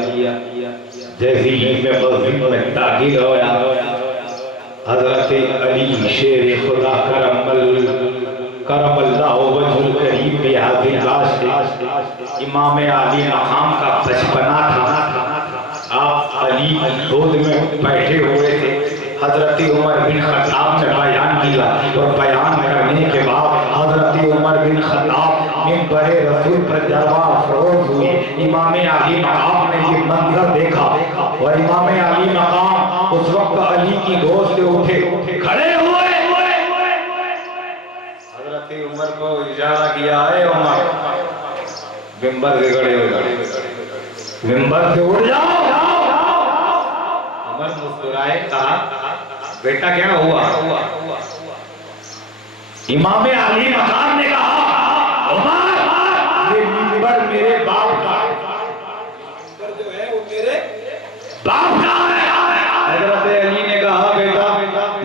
जैसे ही मैं मस्जिद में दाखिल होया, हजरत अली शेर खुदा करमल्लाहु वजहुल करीम पे हाजिर लाश इमाम आली मकाम का बचपना था। आप अली गोद में बैठे हुए थे। हजरत उमर बिन खत्ताब ने बयान किया और बयान करने के बाद हजरत उमर बिन खत्ताब मिंबरे रसूल पर जलवा अफरोज हुए। इमाम आली मकाम ने ये मंजर देखा और इमाम आली मकाम उस वक्त अली की गोद से उठे, खड़े हुए। हजरत उमर को इशारा किया, है उमर मिंबर से खड़े हो जाओ, मिंबर से उठ जाओ। उमर मुस्कुराए, कहा बेटा क्या हुआ? इमाम आली मकाम ने कहा, उमर ये मिंबर मेरे बाप का जो है वो मेरे बाप का है। हजरत अली ने कहा बेटा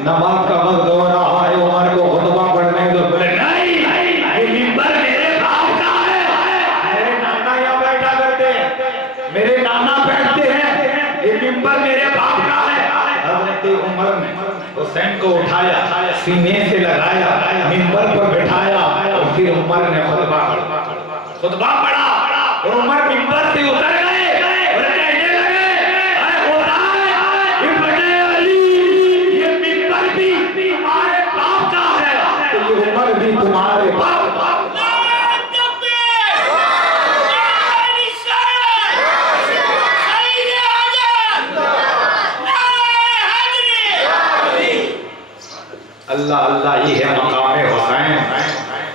नमाज का वक्त हो रहा है, उमर को खुतबा पढ़ने दो। बोले नहीं, ये मिंबर मेरे बाप का है। मेरे नाना यहाँ बैठा करते हैं, मेरे नाना बैठते हैं, ये मिंबर मेरे बाप का है। हजरत उमर ने हुसैन को उठाया, सीने से लगाया, मिंबर पर बैठाया और फिर उमर ने खुतबा पढ़ा और उमर मिंबर से उतर गए और कहने लगे, अल्लाह अल्लाह ये है मकाम हुसैन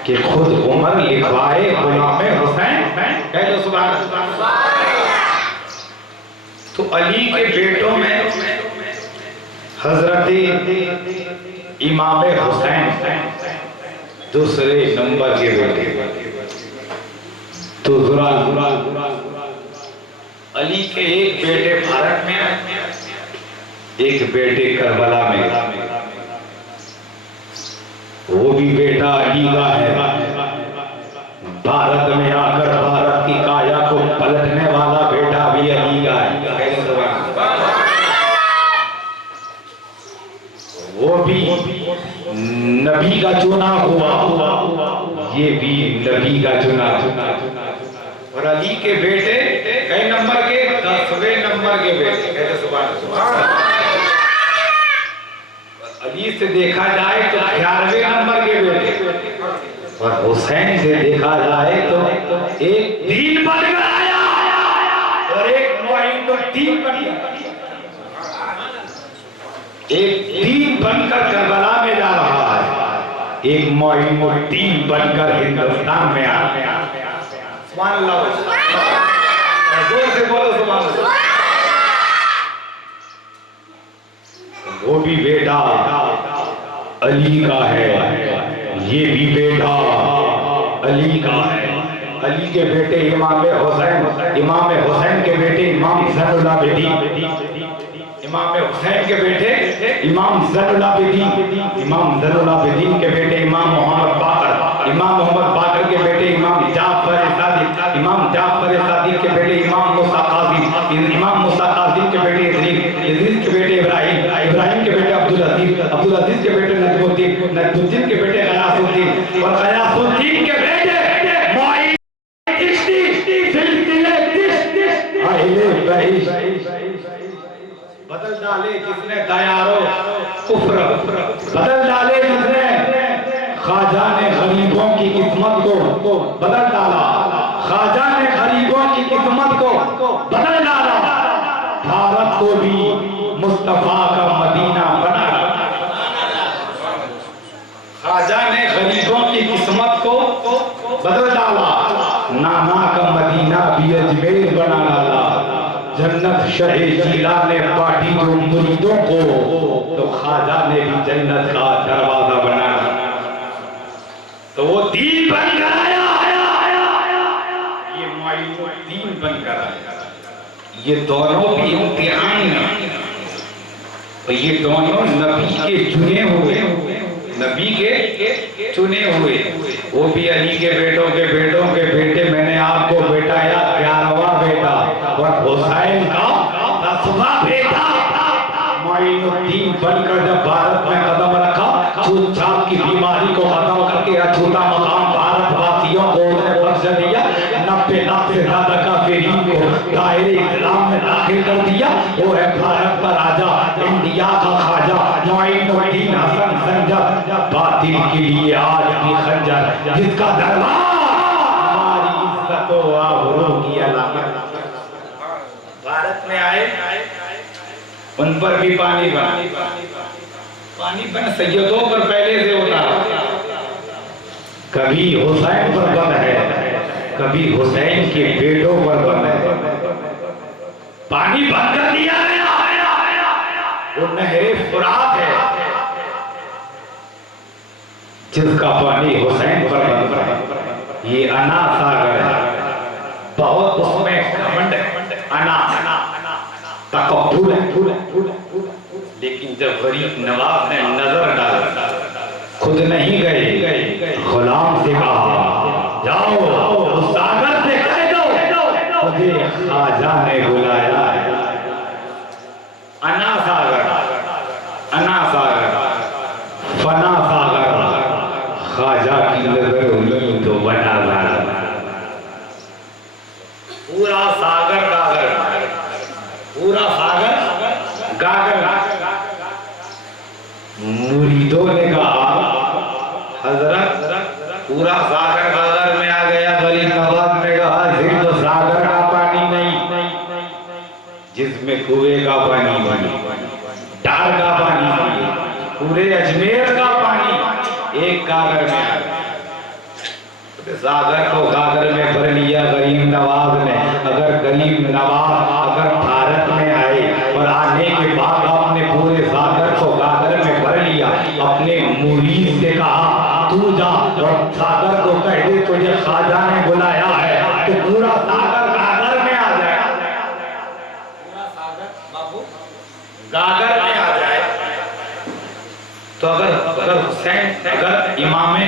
कि खुद उमर लिखवाए गुलाम हुसैन। कह दो सुभान अल्लाह। तो अली के बेटों में हजरत इमाम हुसैन दूसरे नंबर के बेटे। तो अली के एक बेटे भारत में, एक बेटे करबला में। वो भी बेटा अली का है। भारत में आकर भारत की काया को पलटने वाला बेटा भी अली का है। वो भी नबी का चुना हुआ, ये भी नबी का चुना। और अली के बेटे कई नंबर के? 10वें नंबर के बेटे। अली से देखा जाए तो 11वें नंबर के बेटे। और हुसैन से देखा जाए तो एक दीन बनकर आया और एक मुइनुद्दीन बन गया। एक दीन बनकर करबला में जा रहा है, एक मुइनुद्दीन बनकर हिंदुस्तान में आ गया। सुभान अल्लाह। जोर से बोलो सुभान अल्लाह। वो भी बेटा अली का है, ये भी बेटा अली का है। अली के बेटे इमाम हुसैन, इमाम हुसैन के बेटे इमाम ज़ैनुल आबिदीन, इमाम हुसैन के बेटे इमाम ज़ैनुल आबिदीन, इमाम ज़ैनुल आबिदीन के बेटे इमाम मोहम्मद बाकर, इमाम मोहम्मद बाकर के बेटे इमाम जाफर सादिक, इमाम जाफर सादिक के बेटे इमाम मूसा काज़िम, इमाम मूसा काज़िम के बेटे इद्रीस, इद्रीस के बेटे इब्राहिम, इब्राहिम के बेटे अब्दुल अजीज, अब्दुल अजीज के बेटे नजमुद्दीन, नजमुद्दीन के बेटे गयासुद्दीन, और गयासुद्दीन के बेटे बदल डाले जिसने दयारो कुफ्र, बदल डाले जिसने ख्वाजा ने गरीबों की किस्मत को बदल डाला, ख्वाजा ने गरीबों की किस्मत को बदल डाला। भारत को भी मुस्तफा का मदीना बना। ख्वाजा ने गरीबों की किस्मत को बदल डाला, नाना का मदीना भी अजमेर बना डाला। जन्नत शहे जिला ने बांटी जो मुरीदों को, तो ख्वाजा ने भी जन्नत का दरवाजा बनाया। तो वो दीन बनकर आया, ये मुइनुद्दीन बनकर आया। ये दोनों भी इम्तिहान हैं। तो ये दोनों नबी के चुने हुए, नबी के चुने हुए। वो भी अली के बेटों के बेटों के बेटे। मैंने आपको बेटाया 11वां बेटा, और हुसैन का 10वां बेटा मुइनुद्दीन बनकर जब भारत में कदम रखा, छूत छाप की बीमारी को खत्म करके अछूता मकाम भारतवासियों को उसने बख्श दिया। 90 लाख से ज्यादा काफिरीन को दायरे इस्लाम में दाखिल कर दिया। वो है भारत का राजा, इंडिया का ख्वाजा मुइनुद्दीन हसन संजर, बातिल के लिए आज भी खंजर, जिसका दरबार हमारी इज्जत व आबरू की अलामत। भारत में आए, उन पर भी पानी बन सैयदों पर पहले से होता। कभी हुसैन पर बन है, कभी हुसैन के बेटों पर बन है। पानी बंद कर दिया गया। वो नहरे फुरात है जिसका पानी हुसैन पर बनता है। ये अना सागर है, बहुत उसमें घमंड है, अना तकब्बुर है। लेकिन जब गरीब नवाब ने नजर डाला, खुद नहीं गए, गुलाम से कहा जाओ उस सागर से कह दो मुझे ख्वाजा ने बुलाया है। अना सागर, अना सागर, फना सागर, ख्वाजा की नजर हुई तो बना सागर। पूरा सागर गागर, पूरा सागर गागर। मुरीदों ने कहा हजरत पूरा सागर गागर में आ गया। गरीब नवाब ने कहा सिर्फ तो सागर का पानी नहीं, जिसमें कुएं का पानी बनी, डाल का पानी, पूरे अजमेर का पानी एक गागर में आ गया। सागर को गागर में भर लिया गरीब नवाज ने। अगर गरीब नवाज अगर भारत में आए और आने के बाद आपने पूरे सागर को गागर में भर लिया, अपने मुरीद से कहा तू जा और सागर को कह दे तुझे ख्वाजा ने बुलाया है, तो पूरा सागर गागर में आ जाए। पूरा सागर बाबू गागर में आ जाए। तो अगर हुसैन अगर इमामे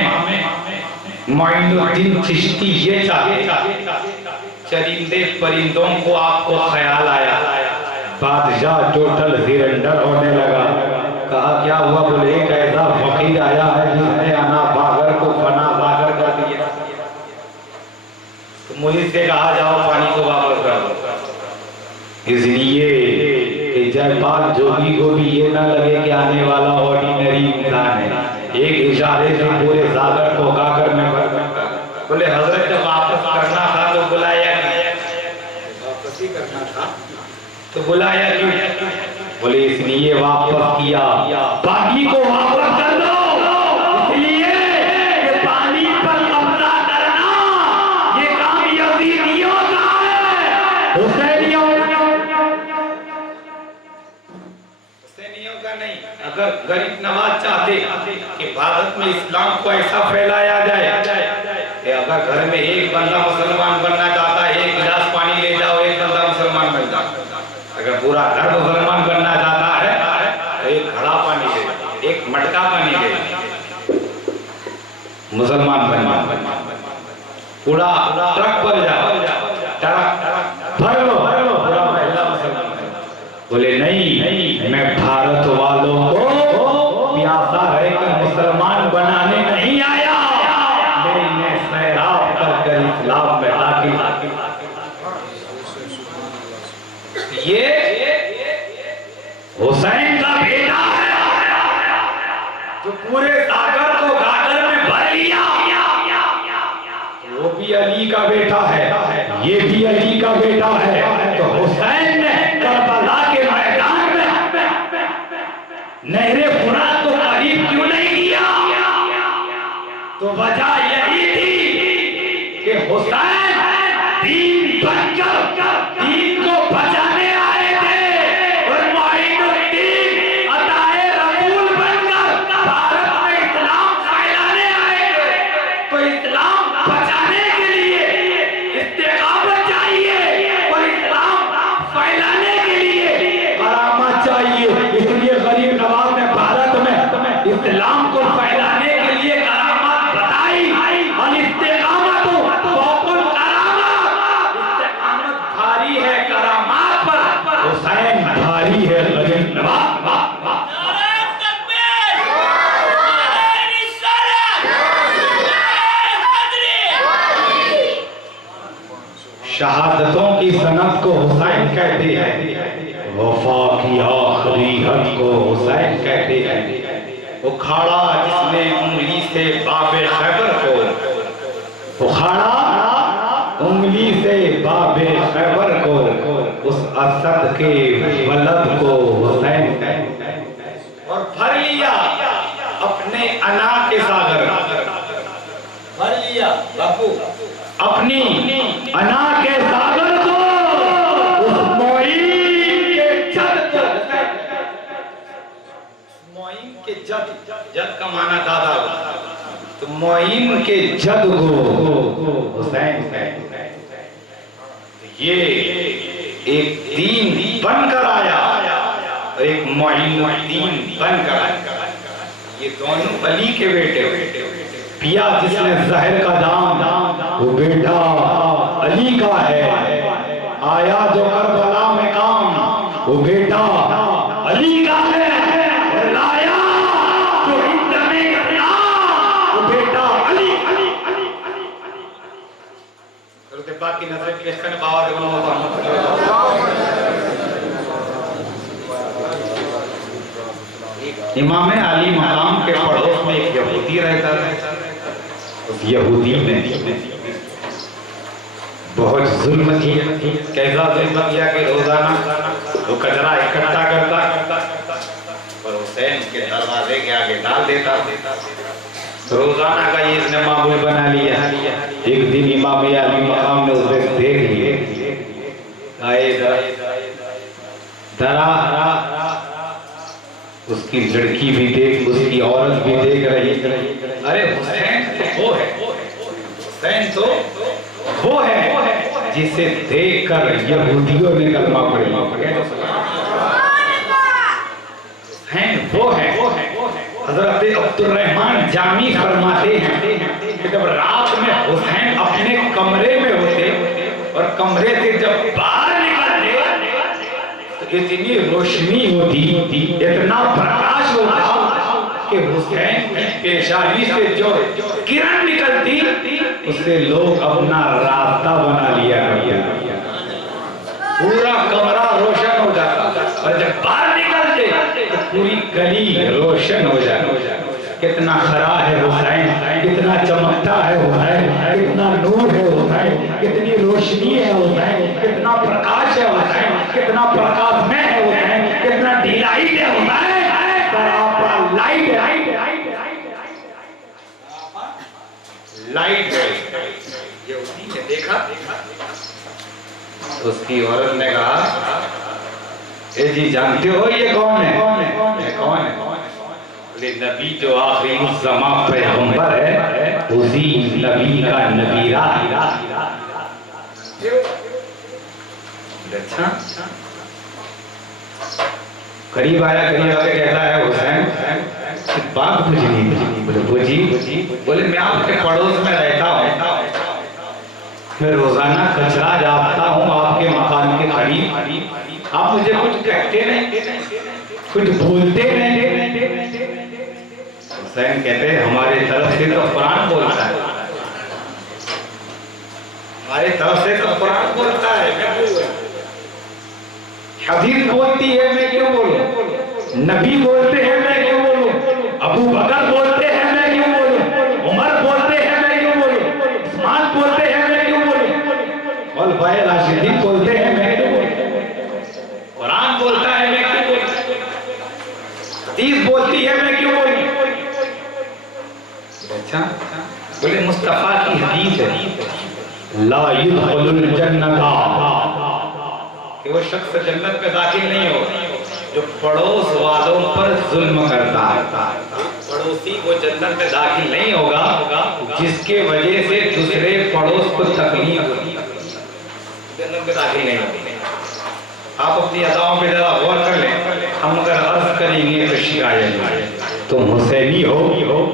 मोइनुद्दीन चिश्ती ये चाहते, चरिंदे परिंदों को आपको ख्याल आया, बादशाह टोटल सिरेंडर होने लगा। कहा क्या हुआ? बोले एक ऐसा फकीर आया है जिसने अना बागर को फना बागर कर दिया। तो मुझे से कहा जाओ पानी को वापस कर दो। इसलिए कि जयपाल जोगी को भी ये ना लगे कि आने वाला ऑर्डिनरी इंसान है। एक इशारे से पूरे सागर को गागर में भर देता। बोले हजरत जब वापस करना था तो बुलाया क्यों? वापस ही करना था तो बुलाया क्यों? बोले इसलिए वापस किया, पानी को वापस कर दो, इसलिए कि पानी पर कब्जा करना ये काम यजीदियों का है, हुसैनियों का नहीं। अगर गरीब नवाज चाहते कि भारत में इस्लाम को ऐसा फैलाया जाए कि अगर घर में एक बंदा मुसलमान बनना चाहता है, एक गिलास पानी ले जाओ, एक बंदा मुसलमान बन जाओ। अगर पूरा घर मुसलमान बनना चाहता है तो एक घड़ा पानी ले, एक मटका पानी ले, मुसलमान बनना। पूरा ट्रक भर जाओ, ट्रक भर लो, पूरा महिला मुसलमान। बोले नहीं, मैं भारत वालों को प्यासा रहकर मुसलमान बनाने नहीं आया, मैं इन्हें सैराब कर इस्लाम में दाखिल। ये हुसैन का बेटा है जो पूरे सागर को गागर में भर लिया। वो भी अली का बेटा है, ये भी अली का बेटा है। तो हुसैन ने करबला के मैदान में नहरे फुरात को करीब क्यों नहीं किया? तो वजह यही थी कि हुसैन दीन बनकर दीन को बचाने आए थे और मोइनुद्दीन अताए रसूल बनकर भारत में इस्लाम फैलाने आए थे। तो इस्लाम बचाने के लिए इस्तेकामत चाहिए और इस्लाम फैलाने के लिए करामत चाहिए। इसलिए गरीब नवाज ने भारत में इस्लाम को फैलाने के लिए करामत बताई और इस्तेकामत फौकुल करामत। इस्तेकामत भारी है करामात पर, हुसैन भारी है गरीब नवाज। शहादतों की सनत को हुसैन कहते हैं, वफा की आखिरी हद को हुसैन कहते हैं। उखाड़ा जिसने उंगली से बाबे खैबर को, उखाड़ा उंगली से बाबे खैबर को, उस असद के वलद को हुसैन कहते हैं। और भर लिया अपने अना के सागर, भर लिया बापू अपनी अना के सागर को, उस मोइन के जद, मोइन के जद, जद का माना दादा, तो मोइन के जद को हुसैन कहते हैं। ये एक दीन बनकर आया और एक मोइनुद्दीन बनकर आया। ये दोनों अली के बेटे। पिया जिसने जहर का दाम, वो बेटा अली का है। आया जो करबला में काम, वो बेटा अली का है। और लाया जो हिंद में इस्लाम, वो बेटा अली। तो बाकी नजर पेश करने बाबा के इमाम अली मकाम के पड़ोस में एक यहूदी रहता था। उस यहूदी ने बहुत जुल्म किया। कैसा जुल्म किया कि रोजाना वो कचरा इकट्ठा करता और हुसैन के दरवाजे के आगे डाल देता। रोजाना का ये इसने मामूल बना लिया। एक दिन इमाम आली मकाम ने उसे देख लिए, आए दरा उसकी लड़की भी देख, उसकी औरत भी देख रही। अरे हुसैन तो वो है, हुसैन तो वो है जिसे देखकर यहूदियों ने कलमा पढ़ लिया। हुसैन वो है। हजरत अब्दुर्रहमान जामी फरमाते हैं कि जब रात में हुसैन अपने कमरे में होते और कमरे से जब बाहर निकलते तो इतनी रोशनी होती, इतना प्रकाश होता कि हुसैन की पेशानी से जो किरण निकलती उससे लोग अपना रास्ता बना लिया करते। पूरा कमरा रोशन हो जाता और जब बाहर निकलते तो पूरी गली रोशन हो जाती। कितना खरा है हुसैन, कितना चमकता है हुसैन, कितना नूर है हुसैन, कितनी रोशनी है हुसैन, कितना प्रकाश है हुसैन, कितना प्रकाशमय है हुसैन, कितना डिलाइट है हुसैन, बराबर लाइट ये उसी ने देखा। उसकी औरत ने कहा, ए जी जानते हो ये कौन है? कौन है? नबी जो आखिरी ज़मा पैगंबर है, उसी नबी का नबीरा। अच्छा, करीब आया, करीब आके कहता है हुसैन बात कुछ नहीं। बोले वो जी, बोले मैं आपके पड़ोस में रहता हूँ, मैं रोजाना कचरा जाता हूँ आपके मकान के करीब, आप मुझे कुछ कहते नहीं, कुछ बोलते नहीं। हुसैन कहते हैं हमारे तरफ से तो कुरान बोलता है, हमारे तरफ से तो कुरान बोलता है, हदीस बोलती है, मैं क्यों बोलूं? नबी बोलते हैं, मैं क्यों बोलूं? अबू बकर बोलते हैं, मैं क्यों बोलूं? उमर बोलते हैं, मैं क्यों बोलूं? उस्मान बोलते हैं, मैं क्यों बोलूं? खुलफाए राशिदीन बोलते हैं, मैं क्यों बोलूं? कुरान बोलता है, मैं क्यों बोलूं? हदीस बोलती है, मैं क्यों बोलूं? अच्छा, बोले मुस्तफा की हदीस है, ला युदखुलुल जन्नता, कि वो शख्स जन्नत में दाखिल नहीं होगा जो पड़ोस वालों पर जुल्म करता है। पड़ोसी वो जन्नत में दाखिल नहीं होगा जिसके वजह से दूसरे पड़ोस को तकलीफ होगी, जन्नत में दाखिल नहीं होगी। आप अपनी अदाओं पे जरा गौर कर लें, हम अगर अर्ज करेंगे तो शिकायत, तुम हुसैनी हो,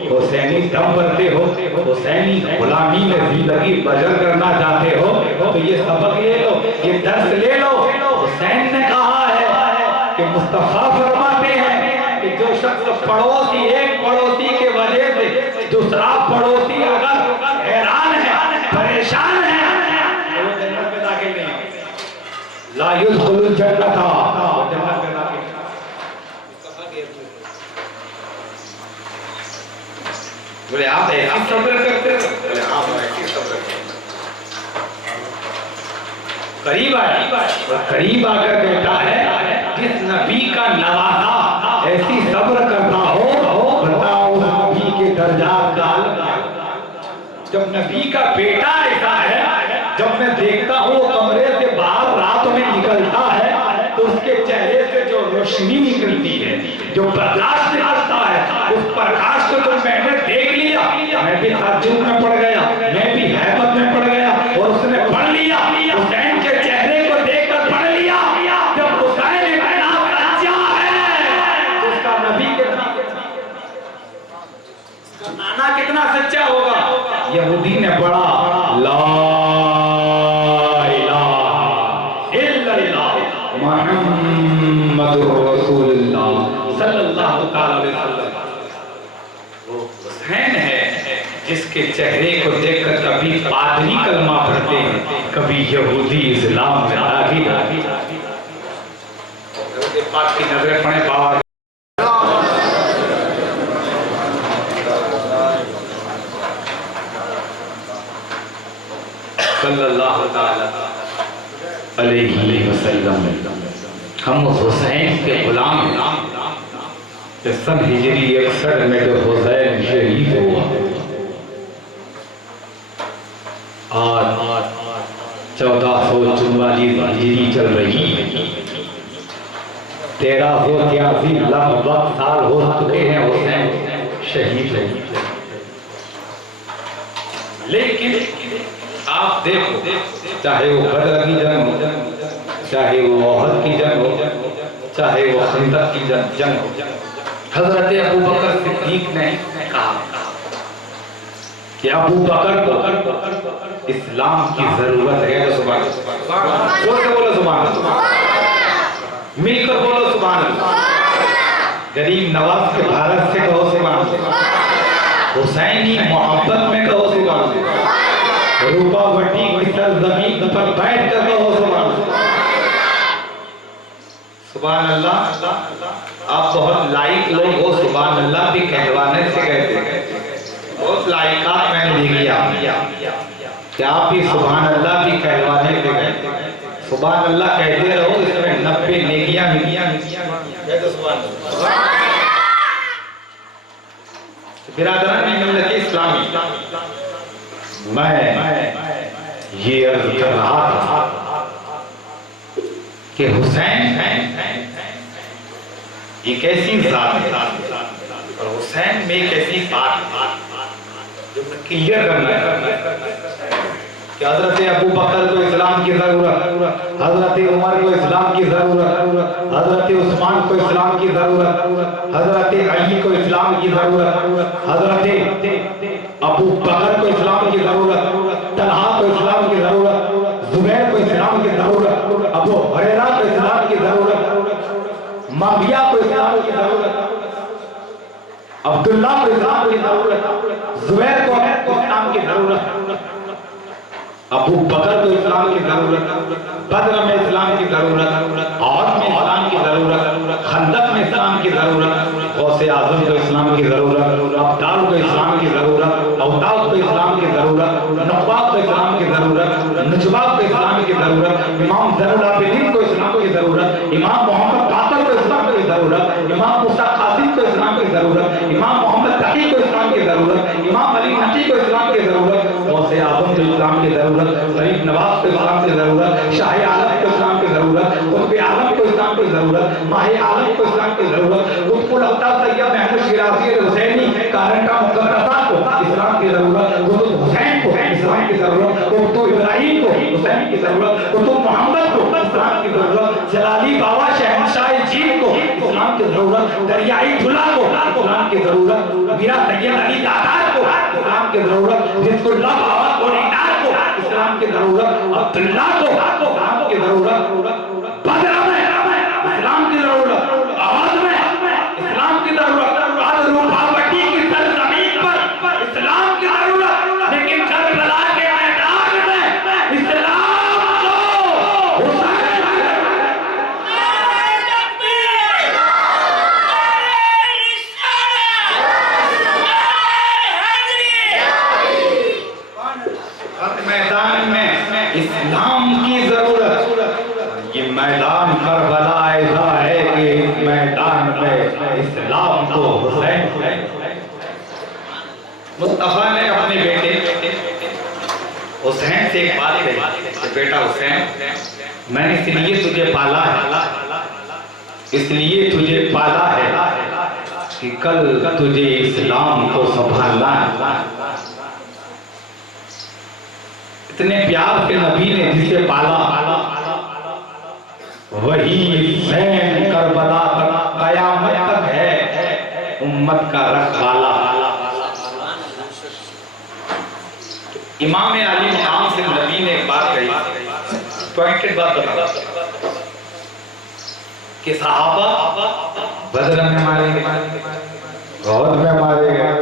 हुसैनी दम भरते हो, हुसैनी गुलामी में जिंदगी बसर करना चाहते हो, तो ये सबक ले लो, ये दर्स ले लो। हुसैन ने कहा है कि मुस्तफा फरमाते हैं कि जो शख्स पड़ोसी, एक पड़ोसी के वजह से दूसरा पड़ोसी अगर हैरान है, परेशान है, तो वो जन्नत में दाखिल नहीं होगा। ला युदखुलुल जन्नता, जन्नत में दाखिल। बोले आप ऐसी सब्र करते हो? बोले आप ऐसी सब्र करते हो। करीब आया और करीब आकर कहता है जिस नबी का नवासा ऐसी सब्र करता हो, बताओ उस नबी के दर्जात का। जब नबी का बेटा ऐसा है, जब मैं देखता हूँ वो कमरे से बाहर रात में निकलता है तो उसके चेहरे से जो रोशनी निकलती है, जो प्रकाश निकलता है, उस प्रकाश को तो मैंने देख लिया, मैं भी ताज्जुब में पड़ गया, मैं भी हैबत में पड़ गया और उसने पढ़ लिया। हुसैन के चेहरे को देखकर पढ़ लिया, जब हुसैन इतना सच्चा है तो उसका नबी कितना, उसका नाना कितना सच्चा होगा। यहूदी ने पढ़ा ला इलाहा इल्लल्लाह मुहम्मदुर रसूलुल्लाह सल्लल्लाहु अलैहि वसल्लम। वो हुसैन है जिसके चेहरे को देखकर कभी पादरी कलमा पढ़ते हैं, कभी यहूदी इस्लाम में दाखिल पाक की नजरें पड़े। बाबा सल्लल्लाहु अलैहि वसल्लम, हम हुसैन के गुलाम हैं। कि सन हिजरी 61 में जो हुसैन शहीद हुआ, आज 1444 हिजरी चल रही, 1383 लगभग साल हो चुके हैं हुसैन शहीद हुए। लेकिन आप देखो, चाहे वो बदर की जंग हो, चाहे वो ओहद की जंग हो, चाहे वो खंदक की जंग हो, हजरत अबू बकर सिद्दीक ने कहा कि अबू बकर को इस्लाम की जरूरत है। तो सुभान अल्लाह, जोर से बोलो सुभान अल्लाह, मिलकर बोलो सुभान अल्लाह। गरीब नवाज के भारत से कहो सुभान अल्लाह, हुसैनी मोहब्बत में कहो सुभान अल्लाह, रूपावटी की सरजमीन पर बैठ कर कहो सुभान अल्लाह, सुभान अल्लाह। आप बहुत लाइक लोग हो, सुभान अल्लाह भी कहवाने से कहते हैं, बहुत लाइकात मैंने देखी कि आप भी सुभान अल्लाह भी कहवाने से कहते हैं। सुभान अल्लाह कहते रहो, इसमें 90 नेकियां कहते सुभान अल्लाह। बिरादरान मिल्लत इस्लामी, मैं ये अर्ज कर रहा था कि हुसैन एक ऐसी जात है और हुसैन में एक ऐसी बात जो क्लियर करना है कि हजरत अबू बकर को इस्लाम की जरूरत, हजरत उमर को इस्लाम की जरूरत, हजरत उस्मान को इस्लाम की जरूरत, हजरत अली को इस्लाम की जरूरत, हजरत अबू बकर को इस्लाम की जरूरत, तलहा को इस्लाम की जरूरत, जुबैर को इस्लाम की जरूरत, अबू हुरैरा को इस्लाम की जरूरत, माविया को इस्लाम की जरूरत, अब्दुल्ला को इस्लाम की जरूरत, जुबैर को इस्लाम की जरूरत, अबू बकर को इस्लाम की जरूरत, बदर में इस्लाम की जरूरत, औद में इस्लाम की जरूरत, खंदक में इस्लाम की जरूरत, गौसे आजम को इस्लाम की जरूरत, अब्दाल को इस्लाम की जरूरत, औताद को इस्लाम की जरूरत, नक़्वाब को इस्लाम की जरूरत, नजबाब को इस्लाम की जरूरत, इमाम ज़ैनुल आबिदीन को इस्लाम की जरूरत, इमाम मोहम्मद बाक़र को इस्लाम की जरूरत, इमाम मूसा कासिम को इस्लाम की जरूरत, इमाम मोहम्मद तकी को इस्लाम की जरूरत, इमाम अली नकी को इस्लाम की जरूरत, गौसे आजम को इस्लाम की जरूरत, शरीफ नवाज को इस्लाम की जरूरत, शाह आलम को इस्लाम की जरूरत, कुतुब आलम को इस्लाम की जरूरत, माह आलम को इस्लाम की जरूरत, कुतुबुल अब्दाल सैयद महमूद शिराज़ी हुसैनी कारंटा मुक़द्दसा को इस्लाम की जरूरत, कुतुब हुसैन को इस्लाम की जरूरत, कुतुब इब्राहिम को हुसैन की जरूरत, कुतुब मोहम्मद को इस्लाम की जरूरत, जलाली बाबा शहंशाह जीन को इस्लाम की जरूरत, दरियाई झूला को इस्लाम की जरूरत, मीरा सैयद अली दातार को इस्लाम की जरूरत, हिज़्बुल्लाह बाबा को इस्लाम की जरूरत, अब्दुल्ला को इस्लाम की जरूरत, बदर में इस्लाम की जरूरत, औद में इस्लाम की जरूरत, आज रूपावटी की सरजमीन पर इस्लाम की जरूरत, लेकिन करबला के मैदान में इस्लाम को हुसैन मैदान में इस्लाम की जरूरत। ये मैदान करबला ऐसा है कि इस मैदान में इस्लाम को हुसैन मुस्तफा ने अपने बेटे हुसैन से एक बात कही, बेटा हुसैन, मैंने इसलिए तुझे पाला है, इसलिए तुझे पाला है कि कल तुझे इस्लाम को संभालना है। इतने प्यार से नबी ने जिसे पाला वही हुसैन करबला तक कयामत तक है उम्मत का रखवाला। इमाम अली मकाम से नबी ने एक बात कही, पॉइंटेड बात बता कि सहाबा बदर में मारे गए, औद में मारे गए,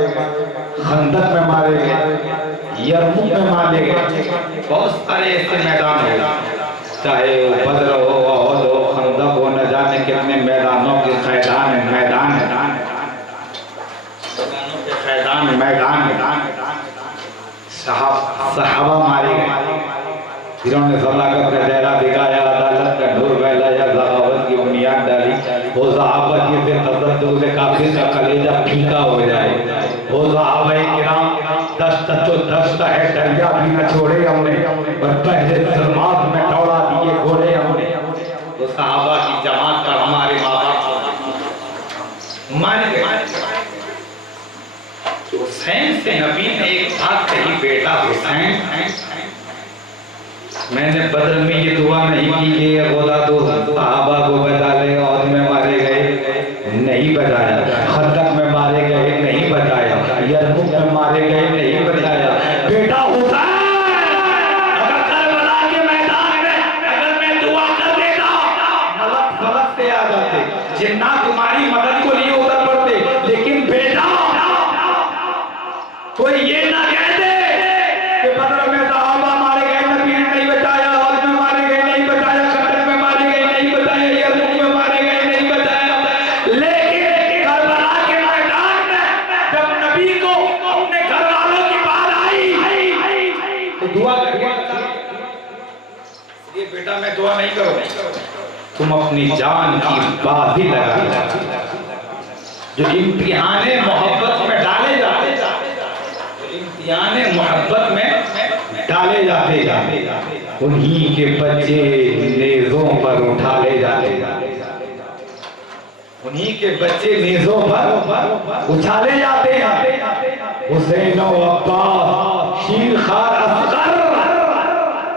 खंदक में मारे गए, यरमुक में मारे गए, बहुत सारे ऐसे मैदान हो, चाहे बदर हो, औद हो, खंदक हो, न जाने कितने मैदानों के मैदान सहाबा मारे गए, जिन्होंने सदाकत का चेहरा दिखाया, अदालत का नूर फैलाया, बगावत की बुनियाद डाली, वो सहाबा जिसे तसद्दुक़ से काफिर का कलेजा फीका हो जाए, वो सहाबा किराम दस्ता है दरिया भी न छोड़े हमने और पहले सलमान में दौड़ा दिए घोड़े हमने। वो सहाबा की जमात पर हमारे माँ बाप मान गए। हुसैन से नबी ने एक बात कही, बेटा हुसैन मैंने बदर में ये दुआ नहीं की कि ये खुदा तो सहाबा को बचा ले, और में मारे गए नहीं बचाया, खंदक में मारे गए नहीं बचाया, यरमुक में मारे गए नहीं बचाया। बेटा हुसैन अगर करबला के मैदान में अगर मैं दुआ कर देता मलक फलक से आ जाते, जिन्नात तुम्हारी मदद को लिए उतर पड़ते, लेकिन बेटा कोई ये ना कह दे कि बदर में सहाबा मारे गए नबी ने नहीं बचाया, और में मारे गए नहीं बचाया, खंदक में मारे गए नहीं बचाया, यरमुक में मारे गए नहीं बचाया। लेकिन करबला के मैदान में जब नबी को अपने घर वालों की बात आई तो दुआ कर, ये बेटा मैं दुआ नहीं करूं, तुम अपनी जान की बाजी लगा, जो इम्तिहाने मोहब्बत में डाले जाते, इम्तिहाने मोहब्बत में डाले जाते, उन्हीं के बच्चे नेज़ों पर उठा ले जाते, उन्हीं के बच्चे नेज़ों पर उछाले जाते हैं। हुसैन और अब्बास शीर खार असगर,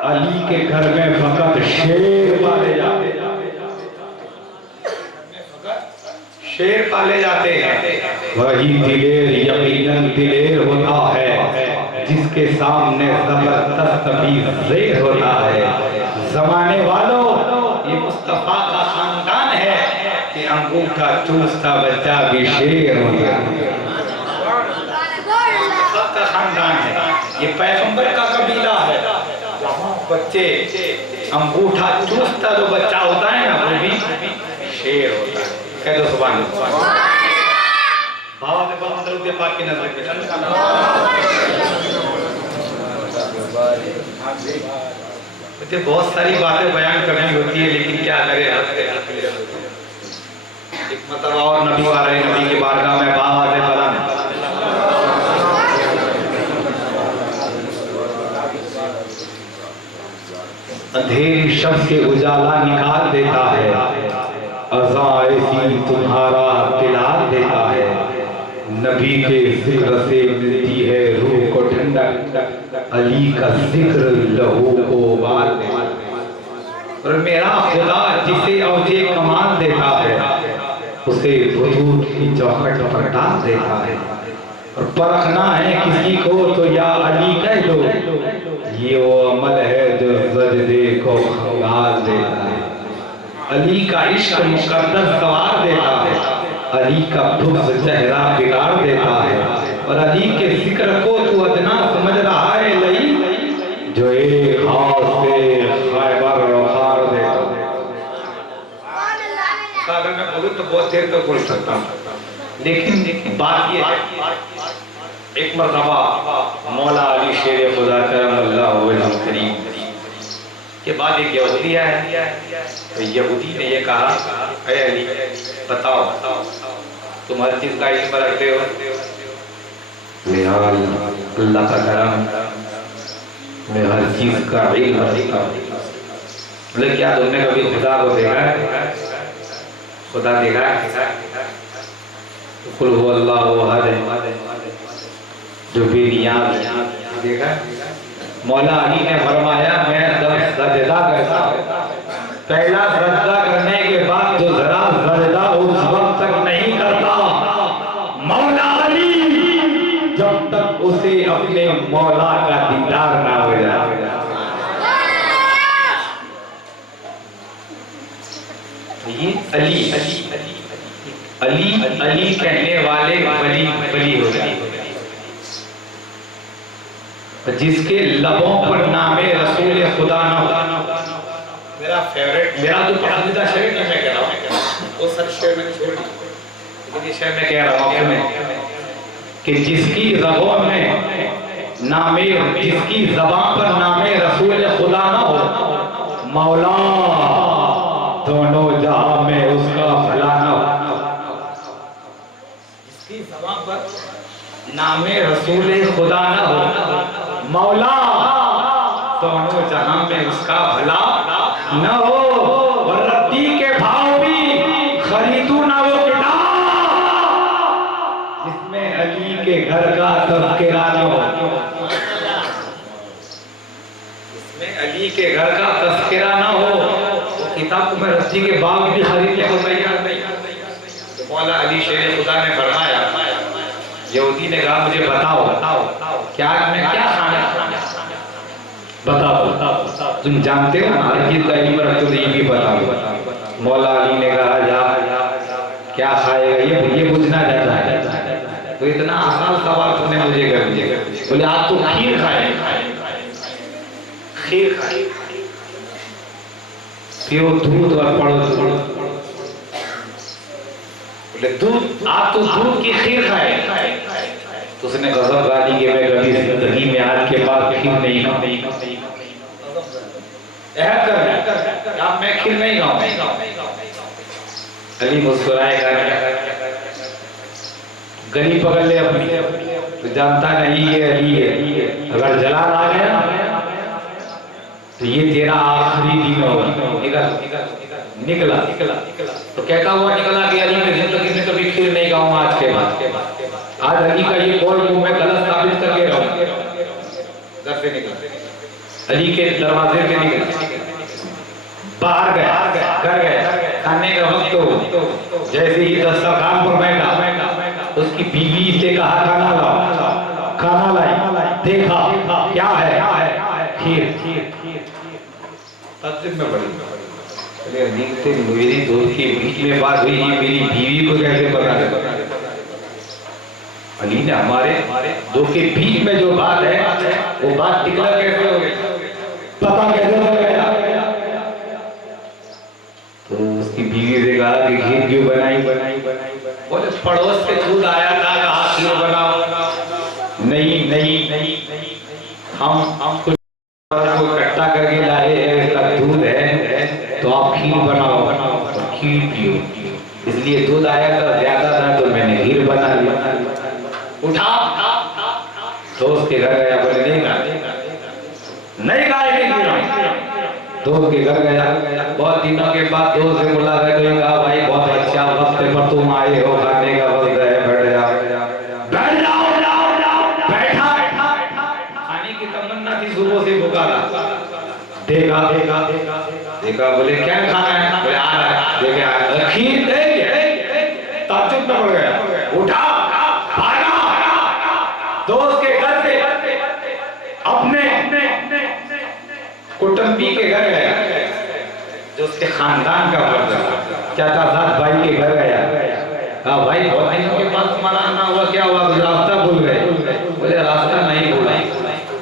अली के घर में फकत शेर पाले जाते, शेर पाले जाते हैं। वही दिलेर यकीनन दिलेर होता है जिसके सामने जबरदस्त भी ज़ेर होता है। जमाने वालों ये मुस्तफा का खानदान है कि अंगूठा चूसता बच्चा भी शेर होता है, सबका खानदान है, ये पैगंबर का कबीला है। बच्चे अंगूठा चूसता जो बच्चा होता है ना वो भी शेर होता है। कह दो सुभान अल्लाह। बाबा ने बंदरों के पाक की नजर पे मुझे बहुत सारी बातें बयान करनी होती है, लेकिन क्या करें, एक मतलब और नबी आ रहे, नबी की बारगाह में बाबा से बुलंद अंधेरी शब्द के उजाला निकाल देता है, अज़ां ऐसी तुम्हारा दिलार देता है। नबी के जिक्र से मिलती है रूह को ठंडक, अली का जिक्र लहू को उबाल देता है। और मेरा खुदा जिसे औजे कमाल देता है उसे वजूद की चौखट पर डाल देता है। और परखना है किसी को तो या अली कह दो, ये वो अमल है जो सजदे को खंगाल देता है। अली का इश्क मुकद्दस सवार देता है, अली का बुग़्ज़ चेहरा बिगाड़ देता है। और अली के जिक्र को तू अदना समझ रहा है लई, जो एक हाथ से खैबर उखाड़ देता है। अगर मैं बोलूं तो बहुत देर तक बोल सकता हूँ, लेकिन बात ये है, एक मरतबा मौला अली शेर खुदा करमल्लाहु वजहहु करीम के बाद एक यहूदी आया, तो यहूदी ने ये कहा, ऐ अली बताओ तुम हर चीज का इल्म रखते हो? अल्लाह का करम, मैं हर चीज का इल्म रखता हूँ। बोले क्या तुमने कभी खुदा को देखा है? खुदा देखा है? कुल हुवल्लाहु अहद, जो बेनियाज़ देखा। मौला अली ने फरमाया मैं सजदा करता हूं, पहला सजदा करने के बाद जो जरा सजदा उस वक्त तक नहीं करता, मौला अली जब तक उसे अपने मौला का दीदार ना हो जाए। ये अली अली अली अली कहने वाले वली वली हो गए, जिसके लबों पर नामे रसूल खुदा ना हो। मेरा फेवरेट, मेरा जो पसंदीदा शेर है, मैं कह रहा हूँ वो सब शेर मैंने छोड़ दिया, लेकिन ये शेर मैं कह रहा हूँ कि जिसकी ज़बान में नामे, जिसकी ज़बान पर नामे रसूल खुदा ना हो, मौला दोनों जहां में उसका भला ना नामे रसूल खुदा न हो मौला दोनों जहां में उसका भला न हो। और रद्दी के भाव भी खरीदू ना वो किताब जिसमें अली के घर का तज़किरा न हो। जिसमें अली के घर का तज़किरा न हो वो किताब को मैं रद्दी के भाव भी खरीदने को तैयार नहीं। तो मौला अली शेर खुदा ने फरमाया, यहूदी ने कहा मुझे बताओ क्या मैं क्या खाना बताओ तुम जानते हो ना हर चीज का इल्म रखते हो, ये भी बताओ। मौला अली ने कहा जा क्या खाएगा ये पूछना चाहता है। तो इतना आसान सवाल तुमने मुझे कर दिया। बोले आप तो खीर खाए, खीर खाए, पियो दूध और पढ़ो दूध। बोले दूध, आप तो दूध की खीर खाए। तो उसने गजब गाली कि मैं कभी जिंदगी में आज के बाद खीर नहीं खाऊंगा। आप मैं खीर नहीं खाऊंगा। अली मुस्कुराए गली पकड़ ले अपनी, तो जानता नहीं ये अली है। अगर जलाल आ गया तो ये तेरा आखिरी दिन होगा। निकला तो कहता हुआ निकला कि अली मैं जिंदगी में कभी खीर नहीं खाऊंगा आज के बाद। आज अली का ये कौल को मैं गलत साबित करके रहूंगा। घर से निकला, अली के दरवाजे से निकला, बाहर गया, घर गया, खाने का वक्त हो। जैसे ही दस्तरखान पर बैठा उसकी बीवी से कहा खाना लाओ, खाना लाई, देखा क्या है, खीर। तस्वीर में बड़ी मेरी दोस्त के बीच में बात हुई, मेरी बीवी को कैसे पता? अली ने हमारे दो के बीच में जो बात है वो बात टिकला कैसे हो गई, पता कैसे हो गया? तो उसकी बीवी से कहा कि खीर क्यों बनाई? बोले पड़ोस से दूध आया था, कहा खीर बनाओ। नहीं हम कुछ इकट्ठा करके लाए हैं, इसका दूध है तो आप खीर बनाओ, खीर पियो। इसलिए दूध आया था ज्यादा था तो मैंने खीर बना लिया। उठा दोस्त के घर गया, बोले नहीं खाए। दोस्त के घर गया, बहुत दिनों के बाद दोस्त से मुलाकात हुई, कहा भाई बहुत अच्छा वक्त पर तुम आए हो, खाने का वक्त है, बैठ जाओ। बैठा, खाने की तमन्ना थी, सुबह से पुकारा, देखा, बोले क्या खाना है? बोले आ रहा है, देखे खीर। ताज्जुब में पड़ गया, उठा भागा दोस्त के घर से अपने कुटुंबी के घर गया, जो उसके खानदान का फर्ज है, चाचा साथ भाई के घर गया। कहा भाई बहुत दिनों के बाद तुम्हारा आना हुआ, क्या हुआ? रास्ता भूल गए। बोले रास्ता नहीं भूला,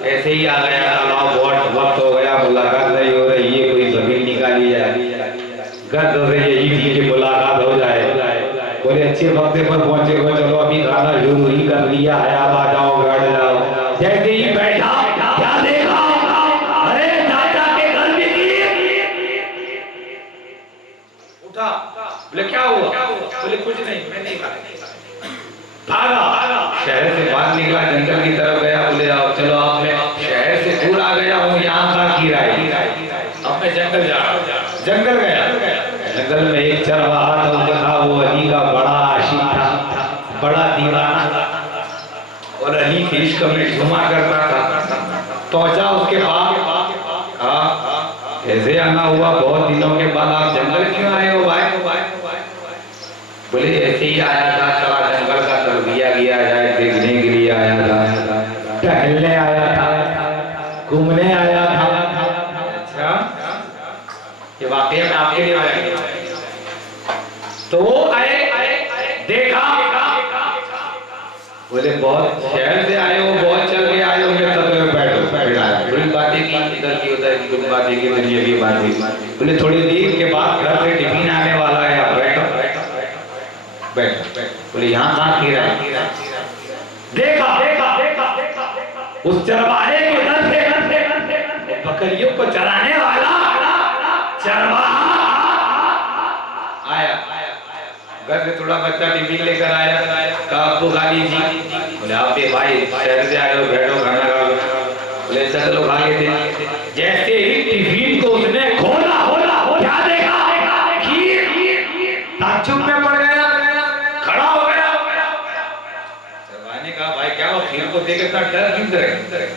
ऐसे ही आ गया था, बहुत वक्त हो गया, मुलाकात नहीं हो रही है, कोई जमीन निकाली जाए, घर से यही थी कि मुलाकात हो जाए। बोले अच्छे वक्त पर पहुंचे हो, चलो अभी खाना शुरू ही कर लिया है, आप आ जाओ, बैठ जाओ। जैसे ही बैठा क्या देखा? अरे चाचा के घर में उठा। बोले क्या हुआ? बोले कुछ नहीं, मैं नहीं खा। भागा, शहर से बाहर निकला, जंगल की तरफ गया। बोले आओ चलो, आप मैं शहर से दूर आ गया हूँ, यहाँ का खीरा है, अब मैं जंगल जा रहा हूँ। जंगल गया, जंगल में एक चरवाहा था, वो अली का बड़ा आशिक था, बड़ा दीवाना था, और अली के इश्क में झूमा करता था। पहुंचा उसके पास, कैसे आना हुआ? बहुत दिनों के बाद आप जंगल क्यों आए हो भाई? बोले ऐसे ही आया था, चला जंगल का तरबिया किया जाए, देखने के लिए आया था, टहलने आया था, घूमने आया था। अच्छा, ये वाकई में आपके लिए आया? तो वो आए, देखा, बोले बहुत शहर से आए हो, बहुत चल के आए हो, मैं बैठो, थोड़ी बातें की, इधर की उधर की, तुम बातें की, ये भी बातें। बोले थोड़ी देर के बाद घर से टिफिन आने वाला है, आप बैठो। बोले यहाँ कहाँ खीरा है? देखा, उस चरवाहे के घर से बकरियों को चराने वाला चरवाहा आया, घर से थोड़ा बच्चा टिफिन लेकर आया, कहा आपको खा लीजिए। बोले आप ये भाई शहर से आए हो, बैठो खाना खाओ। बोले चलो खा लेते। जैसे ही टिफिन को उसने खोला क्या देखा? खीर। ताज्जुब में पड़ गया, खड़ा हो गया। भाई ने कहा भाई क्या हो, खीर को देख इतना डर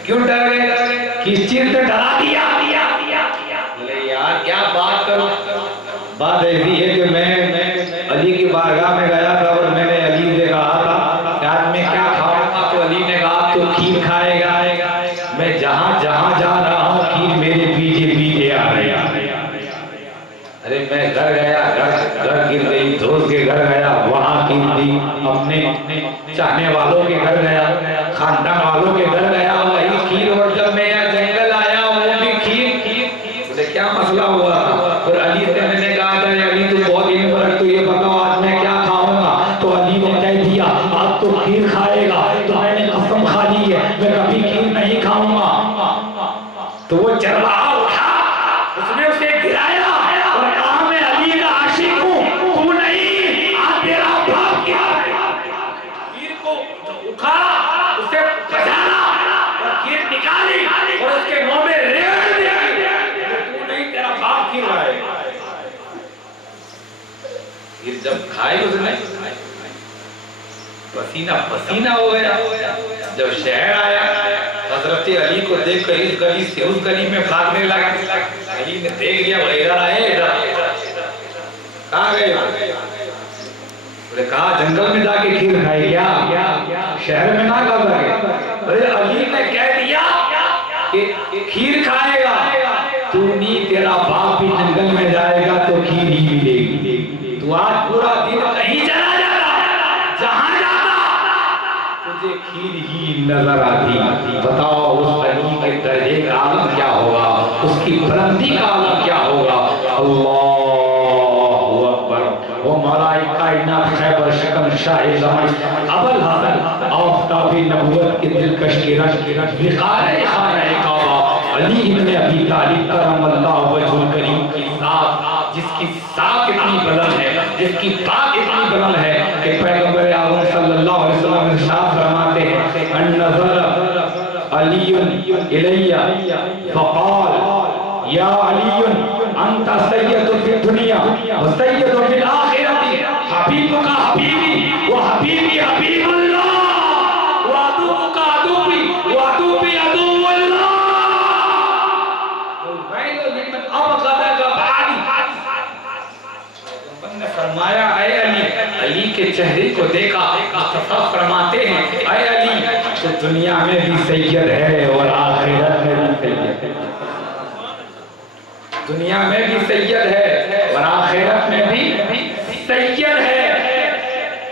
क्यों डर गए? किस चीज से डरा दिया? बोले यार क्या बात करूं। बात ऐसी है कि मैं अली की बारगाह में गया था और मैंने अली से कहा था कि आज मैं क्या खाऊंगा, तो अली ने कहा तो खीर खाएगा। मैं जहां जहां जा रहा हूं खीर मेरे पीछे आ रही। अरे मैं घर गया, घर गिर गई, दोस्त के घर गया, वहां खीर दी। अपने चाहने वालों के घर गया, खानदान वालों के घर गया, वही खीर। और जब मैं यहाँ जंगल आया वो भी खीर। बोले क्या मसला हुआ? और अली से मैंने कहा था अली तो बहुत दिन पर, तो ये बताओ आज मैं क्या खाऊंगा? तो अली ने कह दिया आज तो खीर खाएगा। तो मैंने कसम खा ली है मैं कभी खीर नहीं खाऊंगा। तो वो चरवाहा उठा, उसने उसे गिराया और कहा मैं अली का आशिक हूँ, तू नहीं। आज तेरा बाप क्या खीर को उठा, उसे बजाना और खीर निकाली और उसके मुंह में रेड़ दिया। तू नहीं, तेरा बाप खीर लाएगा। फिर जब खाए उसने पसीना हो गया। जब शहर आया हजरत अली को देख कर इस गली से उस गली में भागने लगा। अली ने देख लिया, बोले इधर आए, इधर कहाँ गए? बोले कहा जंगल में जाके खीर खाए क्या? शहर में ना खा सके। बोले अली ने कह दिया कि खीर खाएगा, तू नहीं, तेरा बाप भी जंगल में जाएगा तो खीर ही मिलेगी। तू आज पूरा दिन कहीं चला जाता, जहां जाता तुझे खीर ही नजर आती। बताओ उस अली के दर्जे का आलम क्या होगा, उसकी बुलंदी का आलम क्या होगा। अल्लाहु अकबर। वो मौलाई कायनात खैबर शकम शाह ज़मान अबुल हसन आफ़ताबी नबुवत के दिलकश किरण विक़ार खाना काबा अली इब्न अबी तालिब करमल्लाहु वजहुल करीम की साथ, जिसकी साख इतनी बुलंद है, जिसकी बात इतनी बुलंद है कि पैगंबर आज़म सल्लल्लाहु अलैहि वसल्लम इरशाद फरमाते हैं अन नज़र अलीयुन इलैया फ़क़ाल या अलीयुन अंत सय्यदु फिद दुनिया व सय्यदु फिल आखिरती हबीबुका हबीबी व हबीबी हबीबुल्लाह व अदुबुका अदुबी व अदुबी अदुवुल्लाह। फरमाया ऐ अली, अली के चेहरे को देखा, मुस्तफा फरमाते हैं ऐ अली तो दुनिया में भी सैयद है और आखिरत में भी सैयद है। दुनिया में भी सैयद है और आखिरत में भी सैयद है।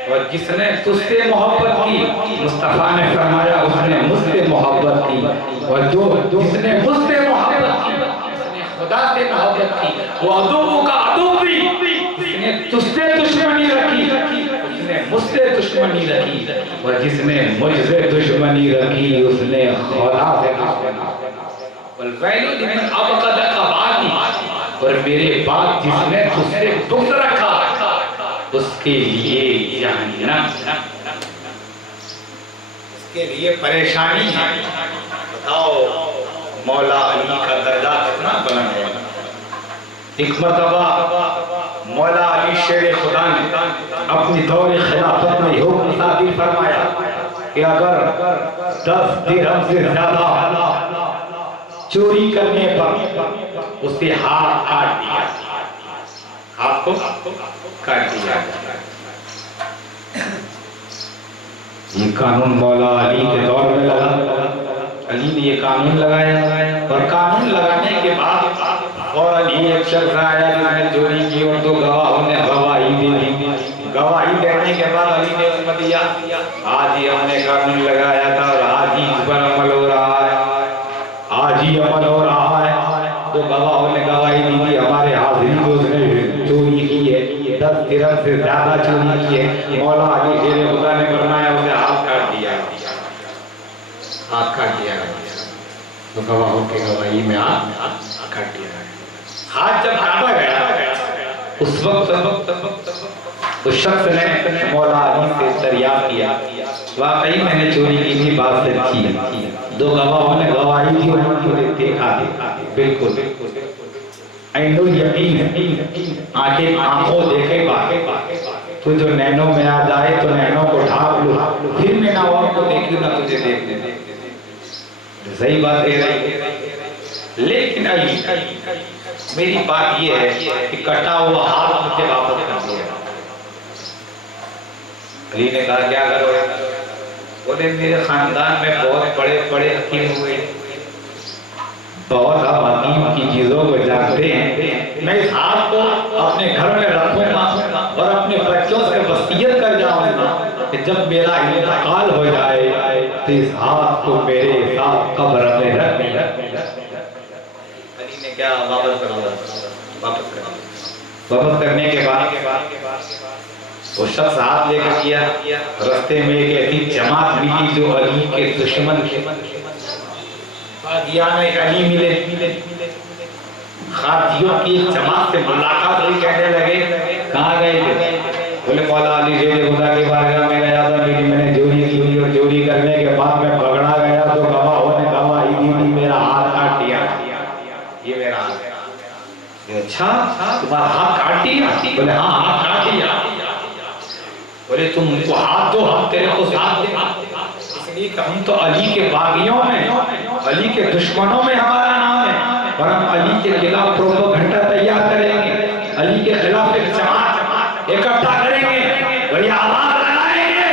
और जिसने तुझसे मोहब्बत की, मुस्तफा ने फरमाया उसने मुझसे मोहब्बत की। और जो जिसने मुझसे मोहब्बत की, खुदा से मोहब्बत की, वो अदुबु का अदुबी, उसने तुझसे दुश्मनी रखी, उसने मुझसे दुश्मनी रखी। और जिसने मुझसे दुश्मनी रखी उसने खुदा से और मेरे बाद जिसने तुझसे दुख रखा उसके लिए जहन्नम, उसके लिए परेशानी है। बताओ मौला अली का दर्जा कितना बुलंद है। एक मरतबा मौला अली शेर खुदा ने अपनी दौर खिलाफत में हुक्म सादिर फरमाया कि अगर 10 दिरहम से ज्यादा चोरी करने पर उसे हाथ काट दिया, हाथ को काट दिया। ये कानून मौला अली के दौर में लगा। अली ने ये कानून लगाया और कानून लगाने के बाद और अली एक शख्स आया जिसने चोरी की और दो गवाहों ने गवाही दी। गवाही देने के बाद अली ने हुक्म दिया आज ही हमने कानून लगाया था और आज ही इस पर अमल हो रहा है, आज ही अमल हो रहा है। तो गवाहों ने गवाही दी थी हमारे हाजिरी को उसने चोरी की है, 10 दिरहम से ज्यादा चोरी की है। मौला अली शेर खुदा ने फरमाया उसे हाथ काट दिया, हाथ काट दिया। तो गवाहों की गवाही में हाथ काट दिया। हाथ जब काटा गया उस वक्त उस शख्स ने मौला अली से दरियाफ्त किया, वाकई मैंने चोरी की थी, बात सच्ची है। दो गवाहों ने गवाही दी, उन्होंने देखा बिल्कुल ऐनुल यकीन, आंखें आंखों देखे बात। तू जो नैनों में आ जाए तो नैनों को ढांप लो, फिर मैं ना और को देखूं ना तुझे देखने। सही बात है, लेकिन अली मेरी बात ये है कि कटा हुआ हाथ मुझे वापस कर दिया। अली ने कहा क्या करोगे? बोले मेरे खानदान में बहुत बड़े बड़े हकीम हुए, बहुत हम हकीम की चीजों को जानते हैं। मैं इस हाथ को अपने घर में रखूंगा और अपने बच्चों से वसीयत कर जाऊंगा कि जब मेरा इंतकाल हो जाए तो इस हाथ को मेरे साथ कब्र में रख देना। अली ने क्या वापस कर दिया। वापस करने के बाद वो शख्स हाथ लेकर किया। रास्ते में एक ऐसी जमात मिली जो अली के दुश्मन थे। अली मिले, खादियों की एक जमात से मुलाकात हुई, कहने लगे कहाँ गए थे? बोले मौला अली शेर खुदा के बारगाह में गया था, लेकिन मैंने चोरी की और चोरी करने के बाद मैं पकड़ा गया तो गवाहों ने गवाही दी, मेरा हाथ काट दिया। ये मेरा हाथ है। अच्छा तुम्हारा हाथ काट दिया? बोले हाँ हाथ काट दिया। बोले तुम उनको हाथ दो, हम तेरे को साथ दे। इसलिए कि हम तो अली के बागियों में, अली के दुश्मनों में हमारा नाम है, और हम अली के खिलाफ प्रोपेगेंडा तैयार करेंगे, अली के खिलाफ एक जमात इकट्ठा करेंगे और ये आवाज लगाएंगे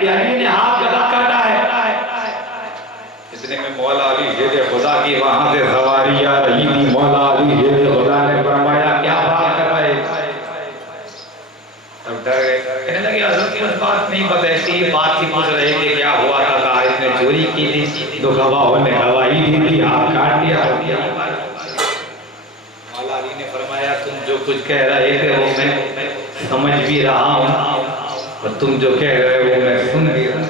कि अली ने हाथ गदा काटा है। इतने में मौला अली शेर खुदा की वहां से सवारी आ रही थी। मौला अली शेर खुदा ने फरमाया क्या बात कर रहे? तब डर गए, कहने लगे हज़रत की बात नहीं पता ऐसी बात ही पूछ रहे थे क्या हुआ था? कहा इसने चोरी की थी, दो गवाहों ने गवाही दी थी, हाथ काट दिया। मौला अली ने फरमाया तुम जो कुछ कह रहे थे वो मैं समझ भी रहा हूँ और तुम जो कह रहे हो वो मैं सुन भी रहा हूँ।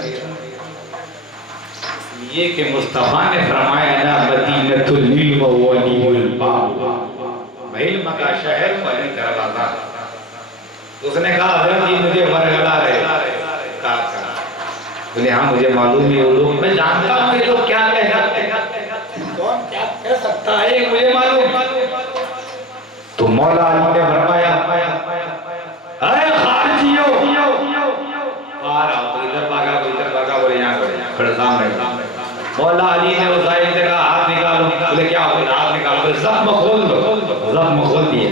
ये कि मुस्तफा ने फरमाया ना मदीनतुल इल्म व अलीउल बाब, इल्म का शहर वाली दरवाजा। उसने कहा हज़रत जी मुझे वरगला रहे। कहा बोले हाँ मुझे मालूम है वो लोग, मैं जानता हूँ ये लोग क्या कह सकते हैं, कौन क्या कह सकता है मुझे मालूम। तो मौला अली ने फरमाया अरे खारजियो, बाहर आओ। तो इधर भागा, बोले यहाँ खड़े सामने। मौला अली ने उस आयत से कहा हाथ निकालो। बोले क्या? हाथ निकालो। जख्म खोल दो। जख्म खोल दिए।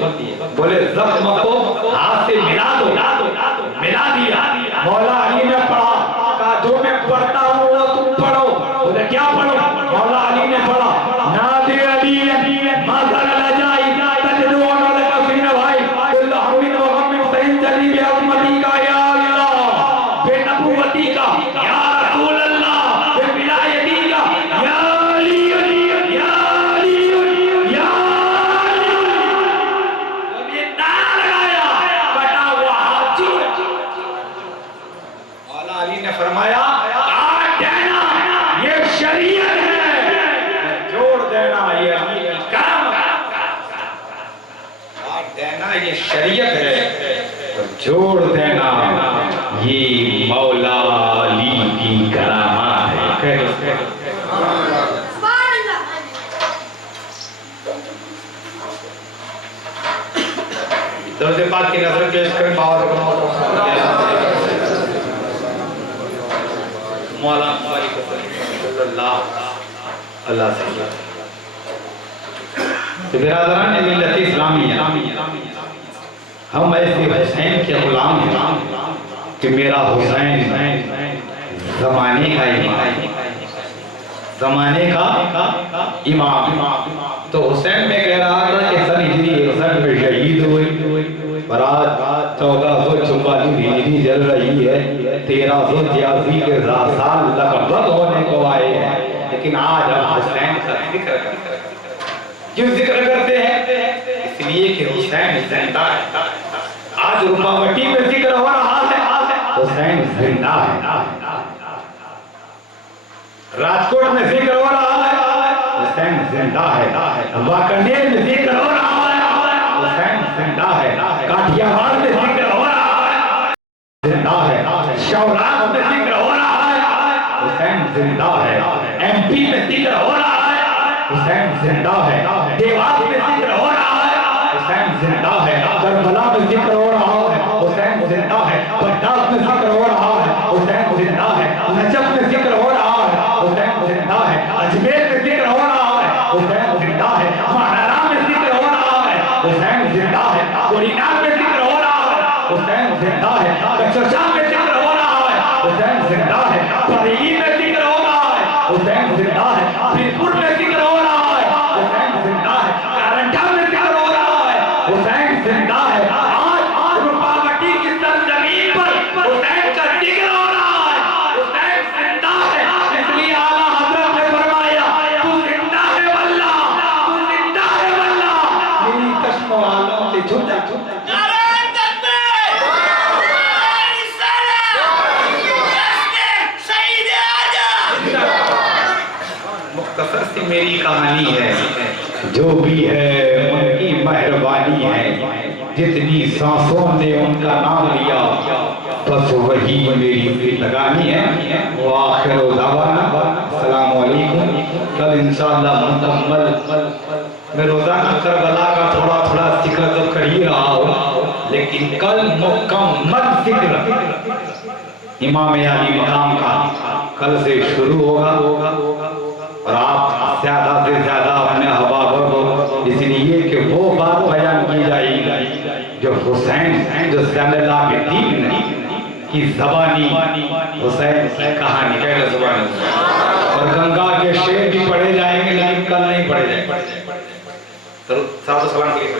बोले जख्म को हाथ से मिला दो। मिला दिया। मौला अली ने पढ़ा, कहा जो मैं पढ़ता हूँ वो तुम पढ़ो। बोले क्या पढ़ो? मौला अली ने पढ़ा नादे अली माज़र लजाई तजरुन लका फिन भाई कुल हमिन व गमिन सैन जली बि उम्मती का या अल्लाह, बे नबुवती का या रसूल अल्लाह, बे विलायती का या अली या अली या अली। जब ये नारा लगाया कटा हुआ हाथ मौला अली ने फरमाया काट देना ये शरीयत है, जोड़ देना ये अली की काम, काट देना ये शरीयत है और जोड़ देना ये मौला अली की करामात है। दर्द पाक की नजर पेश करें मौला अल्लाह से। तो बिरादरान मिल्लत इस्लामिया, हम ऐसे हुसैन के गुलाम हैं कि मेरा हुसैन जमाने का इमाम, जमाने का इमाम। तो हुसैन में कह रहा था कि सन हिजरी 61 में शहीद हुए, बरात 1444 हिजरी चल रही है, 1386 के साल लगभग होने को आए हैं, लेकिन आज हम हुसैन का जिक्र करते हैं। क्यों जिक्र करते हैं? इसलिए कि हुसैन जिंदा है। आज रूपावटी में जिक्र हो रहा है, हुसैन जिंदा है। राजकोट में जिक्र हो रहा है, हुसैन जिंदा है। वाकनेर में जिक्र हो रहा है, हुसैन जिंदा है, काठियावाड़ में जिक्र हो रहा है, जिंदा है, शौरात में जिक्र हो रहा है, हुसैन जिंदा है, एमपी में जिक्र हो रहा है, हुसैन जिंदा है, देवास में जिक्र हो रहा है, हुसैन जिंदा है, करबला में जिक्र हो रहा है, हुसैन जिंदा है, बगदाद में जिक्र हो रहा है, हुसैन जिंदा है, नजफ में जिक्र हो रहा है, हुसैन जिंदा है, अजमेर में जिक्र हो रहा है, हुसैन जिंदा है, महाराणा में जिक्र हो रहा है, हुसैन जिंदा है, कोरिनार में जिक्र हो रहा है, हुसैन जिंदा है, कचौचा में जिक्र हो रहा है, हुसैन जिंदा है, बरेली में जिक्र हो रहा है, हुसैन जिंदा है, फरीदपुर में जिक्र हो रहा है, हुसैन जिंदा है, कारंजा में जिक्र हो रहा है, हुसैन जिंदा है, आज रूपावटी की सरजमीन पर हुसैन का जिक्र हो रहा है, हुसैन जिंदा है, इसलिए आला हजरत ने फरमाया तू जिंदा है वल्लाह, तू जिंदा है वल्लाह, मेरी चश्मों आलम से झुक मुख्तसर सी मेरी कहानी है, जो भी है उनकी मेहरबानी है, जितनी सांसों ने उनका नाम लिया बस वही मेरी जिंदगानी है। वो आखिर दावाना अस्सलाम वालेकुम। कल इंशाअल्लाह मुकम्मल मैं रोजाना करबला का थोड़ा थोड़ा जिक्र तो कर ही रहा हूँ, लेकिन कल मुकम्मल जिक्र इमाम अली मकाम का कल से शुरू होगा और आप ज्यादा से ज्यादा अपने हवाबों को, इसलिए कि वो बात बयान की जाएगी जो हुसैन जो ज़ैनुल-आबिदीन की ज़बानी हुसैन की कहानी है ज़ुबान, और गंगा के शेर भी पढ़े जाएंगे लेकिन कल नहीं पढ़े जाएंगे। तो साथ सलाम के लिए